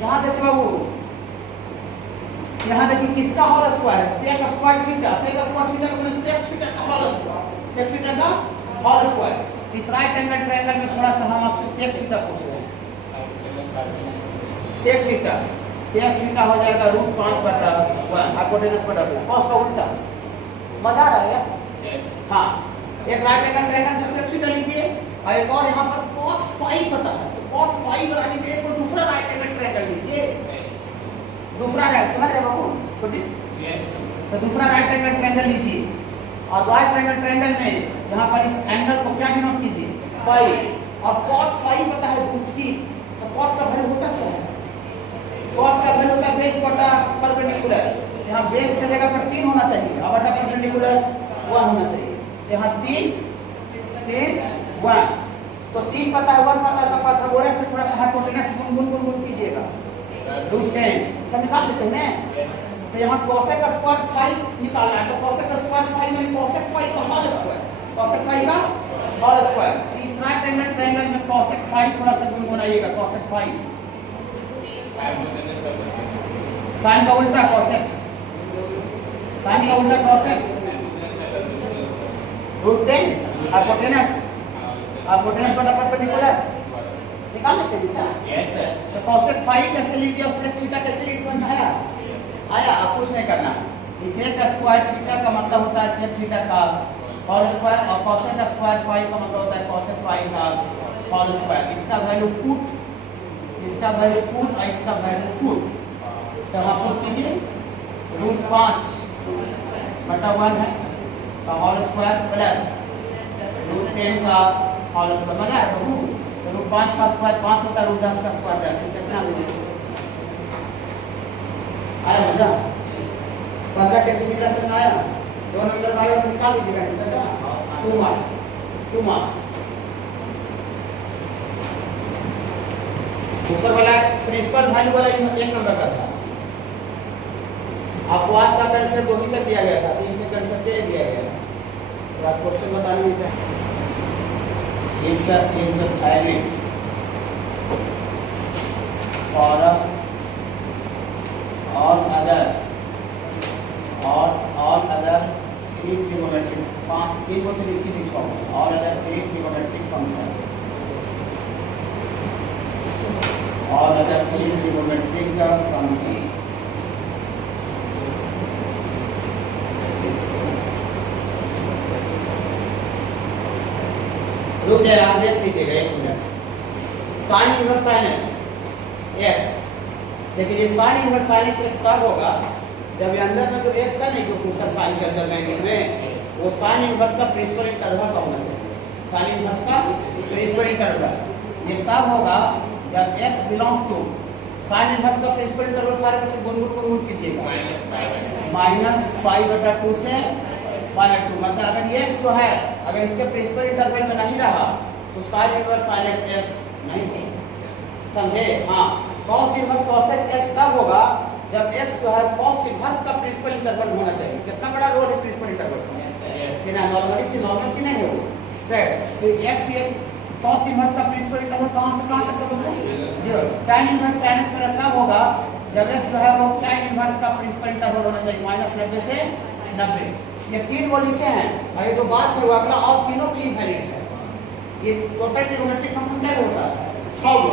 यहाँ देखिए बाबू, यहाँ देखिए किसका होल स्क्वायर है? Sec square theta, sec square theta का मतलब सेक थीटा का होल स्क्वायर, सेक थीटा का होल स्क्वायर। इस राइट एंगल ट्रायंगल में थोड़ा सा हम आपसे सेक थीटा पूछ रहे हैं। सेक थीटा हो जाएगा √5/1 हाइपोटेनस बटा बेस, कॉस का उल्टा। मजा आ रहा है क्या? हाँ, एक राइट एंगल ट्रायंगल से सेक थीटा लीजिए और एक और यहाँ पर cot phi पता है, तो cot phi बनाने के लिए कोई दूसरा राइट एंगल ट्रायंगल लीजिए। दूसरा राइट, समझ रहे बाबू छोटी? तो दूसरा राइट एंगल ट्रायंगल लीजिए और राइट एंगल ट्रायंगल में यहाँ पर इस एंगल को क्या डिनोट कीजिए? phi। और cot phi पता है दूसरी, तो cot का वैल्यू होता क्या है? cot का वैल्यू होता है बेस बटा परपेंडिकुलर। यहाँ बेस की जगह पर 3 होना चाहिए और बटा परपेंडिकुलर 1 होना चाहिए। यहाँ 3 1, तो 3 पता है 1 पता है, तो पाइथागोरस से थोड़ा सा हाइपोटेनस गुण कीजिएगा √10, सब निकाल लेते हैं ना। तो यहाँ cosec स्क्वायर phi निकालना है, तो cosec स्क्वायर phi में cosec phi का होल स्क्वायर, cosec phi का होल स्क्वायर। इस राइट एंगल ट्रायंगल में cosec phi थोड़ा सा गुण बनाइएगा, cosec phi साइन का उल्टा cosec, साइन का उल्टा cosec √10 हाइपोटेनस बटा परपेंडिकुलर निकाल लेते हैं सर। Yes sir. तो cosec phi कैसे लीजिए और sec थीटा कैसे लीजिए, समझ में आया? आप कुछ नहीं करना। sec स्क्वायर थीटा का मतलब होता है sec थीटा का होल स्क्वायर और cosec स्क्वायर phi का मतलब होता है cosec phi का होल स्क्वायर। इसका वैल्यू पुट, इसका वैल्यू पुट और इसका वैल्यू पुट, तो आप पुट कीजिए √5/1 है का होल स्क्वायर प्लस √10 का होल स्क्वायर। मजा है बाबू? √5 का स्क्वायर 5 होता है, √10 का स्क्वायर 10, कितना मिलेगा? आया मजा? 15 कैसे निकला समझ आया? 2 नंबर भाई और निकाल दीजिएगा इसका क्या? 2 मार्क्स। ऊपर वाला प्रिंसिपल वैल्यू वाला 1 नंबर का था। आपको आज का कंसेप्ट वही तक दिया गया था, 3 से कंसेप्ट दिया गया था। तो आज क्वेश्चन बताने में क्या थायराइड और अदर 3 ट्रिगोनोमेट्रिक 3 को तो लिख के दिखाऊंगा, और अदर 3 ट्रिगोनोमेट्रिक फंक्शन, और अदर 3 ट्रिगोनोमेट्रिक फंक्शन। रुक जाए, आप देख लीजिएगा 1 minute. Sine inverse sine x, देखिए साइन इनवर्स साइन एक्स तब होगा जब ये अंदर में जो एक्स है नहीं, जो दूसरा साइन के अंदर में वो साइन इनवर्स का प्रिंसिपल इंटरवल का होना चाहिए। साइन इनवर्स का प्रिंसिपल इंटरवल ये तब होगा जब x belongs to sine inverse का प्रिंसिपल इंटरवल सारे बच्चे गुण कीजिएगा -π/2 से π/2। मतलब अगर ये x जो है अगर इसके प्रिंसिपल इंटरवल में नहीं रहा तो साइन इनवर्स साइन x नहीं होगा, समझे? हाँ, cos इनवर्स cos x तब होगा जब x जो है cos इनवर्स का प्रिंसिपल इंटरवल होना चाहिए। कितना बड़ा रोल है प्रिंसिपल इंटरवल का? बिना नॉर्मल चीज नहीं है वो। फिर तो x ये cos इनवर्स का प्रिंसिपल इंटरवल कहां से कहां तक होगा? tan इनवर्स tan x मेरा तब होगा जब x जो है वो tan इनवर्स का प्रिंसिपल इंटरवल होना चाहिए -90 से 90। ये 3 वो लिखे हैं और ये जो बात है वो अगला और तीनों के लिए वैलिड है। ये टोटल ट्रिगोनोमेट्रिक फंक्शन क्या होता है? 6 गो,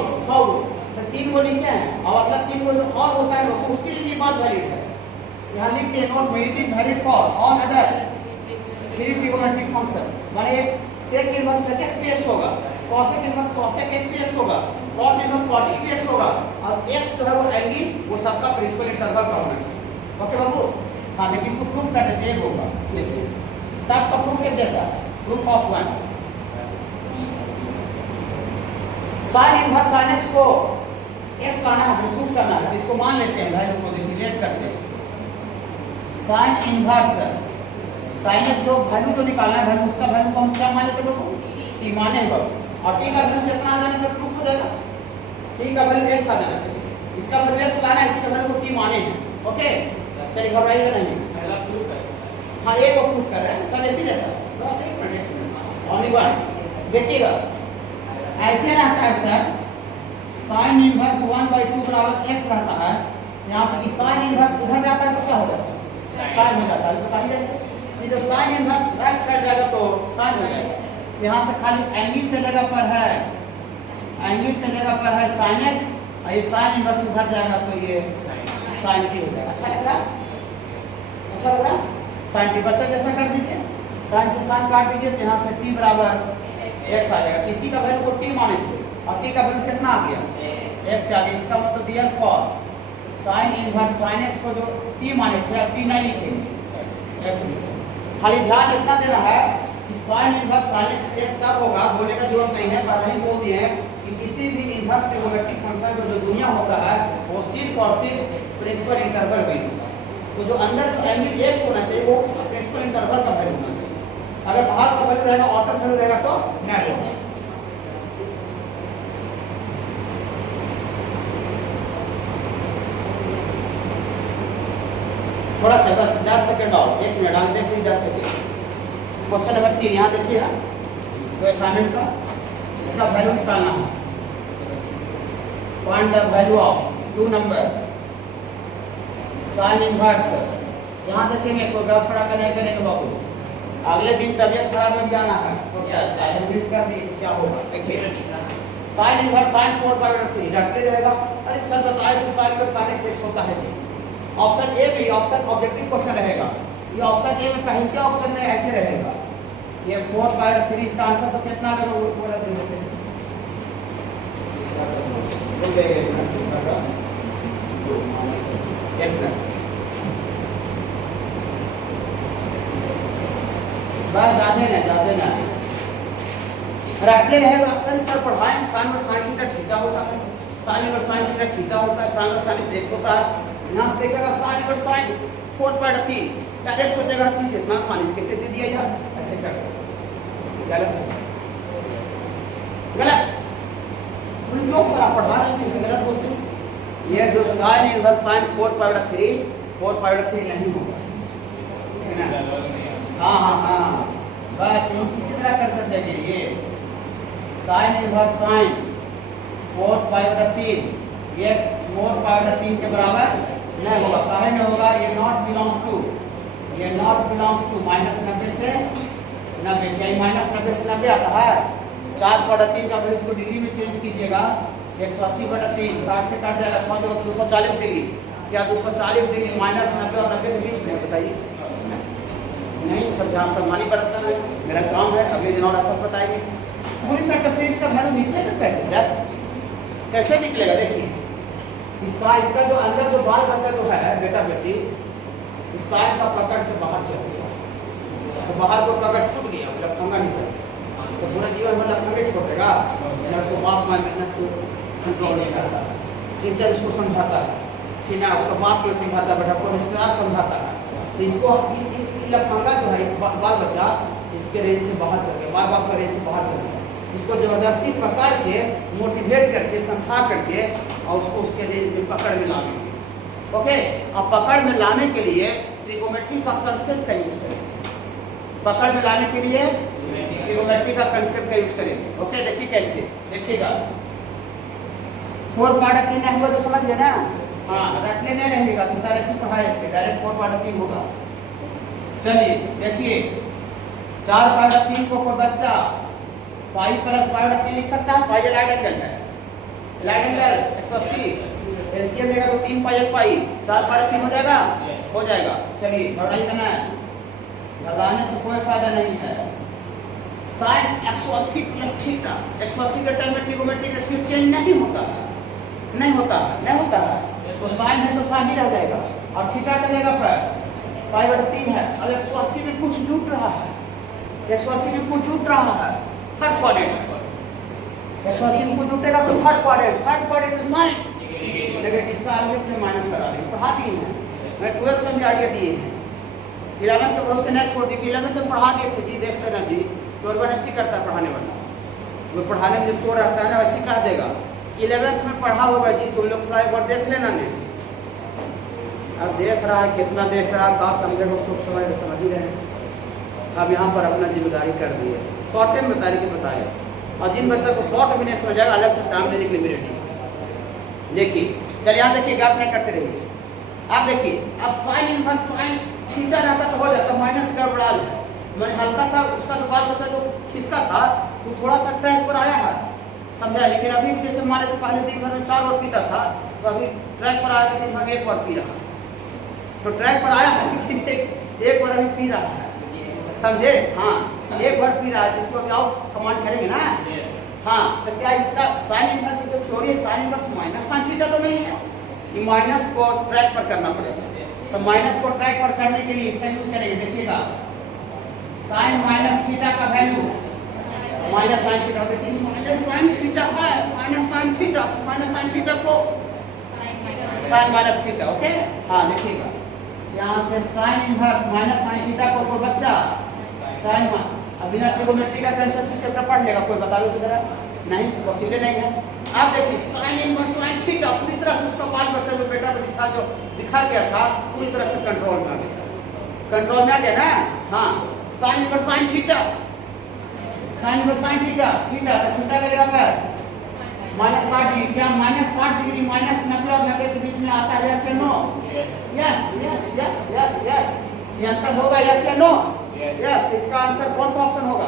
तो 3 वो लिखे हैं और अगला 3 वो जो और होता है वो उसके लिए भी बात वैलिड है। यहाँ लिख के नोट में it is valid for all other 3 trigonometric function. माने sec inverse sec x dx होगा, cosec inverse cosec x dx होगा, cot inverse cot x dx होगा और x जो है वो एंगल वो सबका प्रिंसिपल इंटरवल का होना चाहिए। ओके बाबू? हाँ, लेकिन इसको प्रूफ कर देते हैं होगा। देखिए सबका प्रूफ एक जैसा है, proof of 1। Sine inverse sine x को x लाना है, प्रूफ करना है, जिसको मान लेते हैं वैल्यू को डिफरेंशिएट करते हैं। साइन इनवर्स साइन x जो वैल्यू जो निकालना है वैल्यू उसका वैल्यू को हम क्या मान लेते हैं बाबू? t माने हैं बाबू, और t का वैल्यू कितना आ जाने पर प्रूफ हो जाएगा? t का वैल्यू x आ जाना चाहिए, इसका वैल्यू x लाना है, इसका वैल्यू को t माने हैं। ओके, चलिए घबराइएगा नहीं। पहला प्रूफ है। हाँ, एक और प्रूफ कर रहे हैं, सब एक ही जैसा, बस एक मिनट ओनली वन। देखिएगा ऐसे रहता है सर, साइन इनवर्स 1/2 बराबर x रहता है। यहाँ से साइन इनवर्स उधर जाता है तो क्या हो जाता है? साइन हो जाता है। बता ही रहे ये जो साइन इनवर्स राइट साइड जाएगा तो साइन हो जाएगा, यहाँ से खाली एंगल के जगह पर है, एंगल के जगह पर है साइन एक्स, और ये साइन इनवर्स उधर जाएगा तो ये साइन टी हो जाएगा। अच्छा लग रहा, अच्छा लग रहा। साइन टी बच्चा जैसा कर दीजिए, साइन से साइन काट दीजिए तो यहाँ से टी बराबर एक्स आ जाएगा। इसी का वैल्यू को टी माने थे और टी का वैल्यू कितना आ गया, एक्स आ गया। इसका मतलब दिया for sine inverse sine x को जो टी माने थे अब टी नहीं लिखेंगे, खाली ध्यान इतना देना है कि साइन इनवर्स साइन एक्स कब होगा बोलने का जरूरत नहीं है, पहले ही बोल दिए हैं कि किसी भी इनवर्स ट्रिगोनोमेट्रिक फंक्शन का जो दुनिया होता है वो सिर्फ और सिर्फ प्रिंसिपल इंटरवल में होता है। तो जो अंदर जो एंगल एक्स होना चाहिए वो प्रिंसिपल इंटरवल का वैल्यू होना चाहिए, अगर बाहर का वैल्यू रहेगा आउटर वैल्यू रहेगा तो नैरो होगा। थोड़ा सा बस 10 सेकंड और 1 मिनट आगे देखिए 10 सेकंड। क्वेश्चन नंबर 3 यहाँ देखिएगा, तो असाइनमेंट का इसका वैल्यू निकालना है। Find the value of 2 number sine inverse. यहाँ देखेंगे कोई गड़बड़ा का नहीं करेंगे बाबू, अगले दिन तबियत खराब हो जाना है तो क्या मिस कर दी क्या होगा। देखिए साइन इनवर्स साइन 4/3 रखते रहेगा। अरे सर बताए तो साइन का साइन एक्स होता है जी। ऑप्शन ए में ऑप्शन ऑब्जेक्टिव क्वेश्चन रहेगा, ये ऑप्शन ए में पहले के ऑप्शन में ऐसे रहेगा, ये 4/3 इसका आंसर तो कितना आएगा वो पूरा दे देते हैं। बस ज्यादा ना रखते रहेगा। अरे सर पढ़ाएं साइन और साइन थीटा थीटा होता है, साइन और साइन थीटा थीटा होता है, साइन और साइन एक्स होता है। यहाँ से देखेगा साइन और साइन 4/3 डायरेक्ट सोचेगा कि जितना साइन कैसे दे दिया यार, ऐसे कर देगा। गलत है, गलत लोग सर आप पढ़ा रहे हैं गलत बोलते हैं। ये जो साइन इनवर्स साइन 4/3 नहीं होगा, है ना। हाँ हाँ हाँ बस इसी तरह कर सकते हैं। ये साइन इनवर्स साइन 4/3 ये 4/3 के बराबर नहीं होगा। काहे नहीं होगा, ये नॉट बिलोंग्स टू -90 से 90। क्या -90 से 90 आता है? 4/3 का वैल्यू इसको डिग्री में चेंज कीजिएगा, 180/3 60 से कट जाएगा, 6 जगह 240 डिग्री। क्या 240 डिग्री -90 और 90 के बीच में बताइए? नहीं सब ध्यान सम्मानी बरतता है, मेरा काम है। अगले दिन और अच्छा बताएंगे। बोली सर तो फिर इसका वैल्यू निकलेगा कैसे सर, कैसे निकलेगा? देखिए इसका जो अंदर जो बाल बच्चा जो है बेटा बेटी, इस साइन का पकड़ से बाहर चल गया, तो बाहर को पकड़ छूट गया, लफंगा निकल गया, तो पूरे जीवन में लफंगे छोड़ेगा ना। उसको बाप माँ मेहनत से कंट्रोल नहीं करता है, टीचर इसको समझाता है कि ना, उसका बाप को समझाता है, बेटा को रिश्तेदार समझाता है, तो इसको लफंगा जो है बाल बच्चा इसके रेंज से बाहर चल गया, माँ बाप के रेंज से बाहर चल गया। इसको जबरदस्ती पकड़ के मोटिवेट करके समझा करके और उसको उसके रेंज में पकड़ में लाने के लिए, ओके। अब पकड़ में लाने के लिए ट्रिगोनोमेट्री का कंसेप्ट का यूज करेंगे। पकड़ में लाने के लिए ट्रिगोनोमेट्री का कंसेप्ट का यूज करेंगे, ओके। देखिए कैसे, देखिएगा 4/3 नहीं हुआ तो समझ गए ना। हाँ रटने नहीं रहेगा कि सारे ऐसे पढ़ाए थे, डायरेक्ट 4/3 होगा। चलिए देखिए 4/3 को कोई बच्चा पाई प्लस 4/3 लिख सकता है। पाई लाइट एंगल है, लाइट एंगल 180 एलसीएम लेगा तो 3 पाई 1 पाई 4/3 हो जाएगा, हो जाएगा। चलिए घटाई करना है, घटाने से कोई फायदा नहीं है। साइन 180 प्लस थीटा, 180 के टर्म में ट्रिगोनोमेट्रिक रेशियो चेंज नहीं होता है, नहीं होता है, नहीं होता है। तो साइन है तो साइन ही रह जाएगा, और थीटा का जगह पर पाई/3 है। अब 180 में कुछ जुट रहा है, 180 में कुछ जुट रहा है, थर्ड क्वाड्रेंट 180 में कुछ जुटेगा तो थर्ड क्वाड्रेंट में साइन, लेकिन इसका आगे से माइनस करा देंगे। पढ़ा दिए हैं, मैं 12th में भी आइडिया दिए हैं, 11th के भरोसे नहीं छोड़ दी। 11th में पढ़ा दिए थे जी, देख लेना जी। चोरबन ऐसी करता पढ़ाने वाला, जो पढ़ाने में जो चोर रहता है ना वैसे कह देगा। 11th में पढ़ा होगा जी, तुम लोग थोड़ा एक बार देख लेना ने। अब देख रहा है, कितना देख रहा है, कहाँ समझेगा उसको समझ ही रहे हैं। अब यहाँ पर अपना जिम्मेदारी कर दी है, शॉर्ट में बता के बताए, और जिन बच्चों को शॉर्ट में नहीं समझाएगा अलग से टाइम देने के लिए रेडी। देखिए चलिए यहाँ देखिए, गैप नहीं करते रहिए। आप देखिए अब साइन इनवर्स साइन थीटा रहता तो हो जाता, माइनस गड़बड़ाल है, मैंने हल्का सा उसका जो बाल बचा जो खिसका था वो थोड़ा सा ट्रैक पर आया है, समझा। लेकिन अभी भी जैसे माने तो पहले दिन भर में 4 बार पीता था, तो अभी ट्रैक पर आया दिन भर में 1 बार पी रहा है। तो ट्रैक पर आया है लेकिन एक बार अभी पी रहा है, समझे। हाँ, 1 बार पी रहा है, जिसको अभी आओ कमांड करेंगे ना। हाँ, तो क्या इसका साइन इनवर्स जो थ्योरी है, sine inverse minus sine theta तो नहीं है, कि माइनस को ट्रैक पर करना पड़ेगा। तो माइनस को ट्रैक पर करने के लिए इसका यूज करेंगे। देखिएगा, साइन माइनस थीटा का वैल्यू माइनस साइन थीटा, देखिए माइनस साइन थीटा है, minus sine theta, minus sine theta को साइन माइनस थीटा, ओके। हाँ देखिएगा, यहाँ से sine inverse minus sine theta को कोई बच्चा साइन अब बिना ट्रिगोनोमेट्री का कंसेप्ट चैप्टर पढ़ लेगा, कोई बतावे तो जरा नहीं, प्रोसीजर नहीं है। आप देखिए साइन इनवर्स साइन थीटा पूरी तरह से उसका बाल बच्चा जो बेटा बेटी था जो दिखा गया था पूरी तरह से कंट्रोल में आ गया, कंट्रोल में आ गया ना। हाँ, sine inverse sine theta, sine inverse sine theta, theta तो थीटा का जगह पर -60 डिग्री, क्या -60 डिग्री -90 और 90 के बीच में आता है, यस या no? Yes yes yes yes yes, ये आंसर होगा यस या नो? यस। इसका आंसर कौन सा ऑप्शन होगा?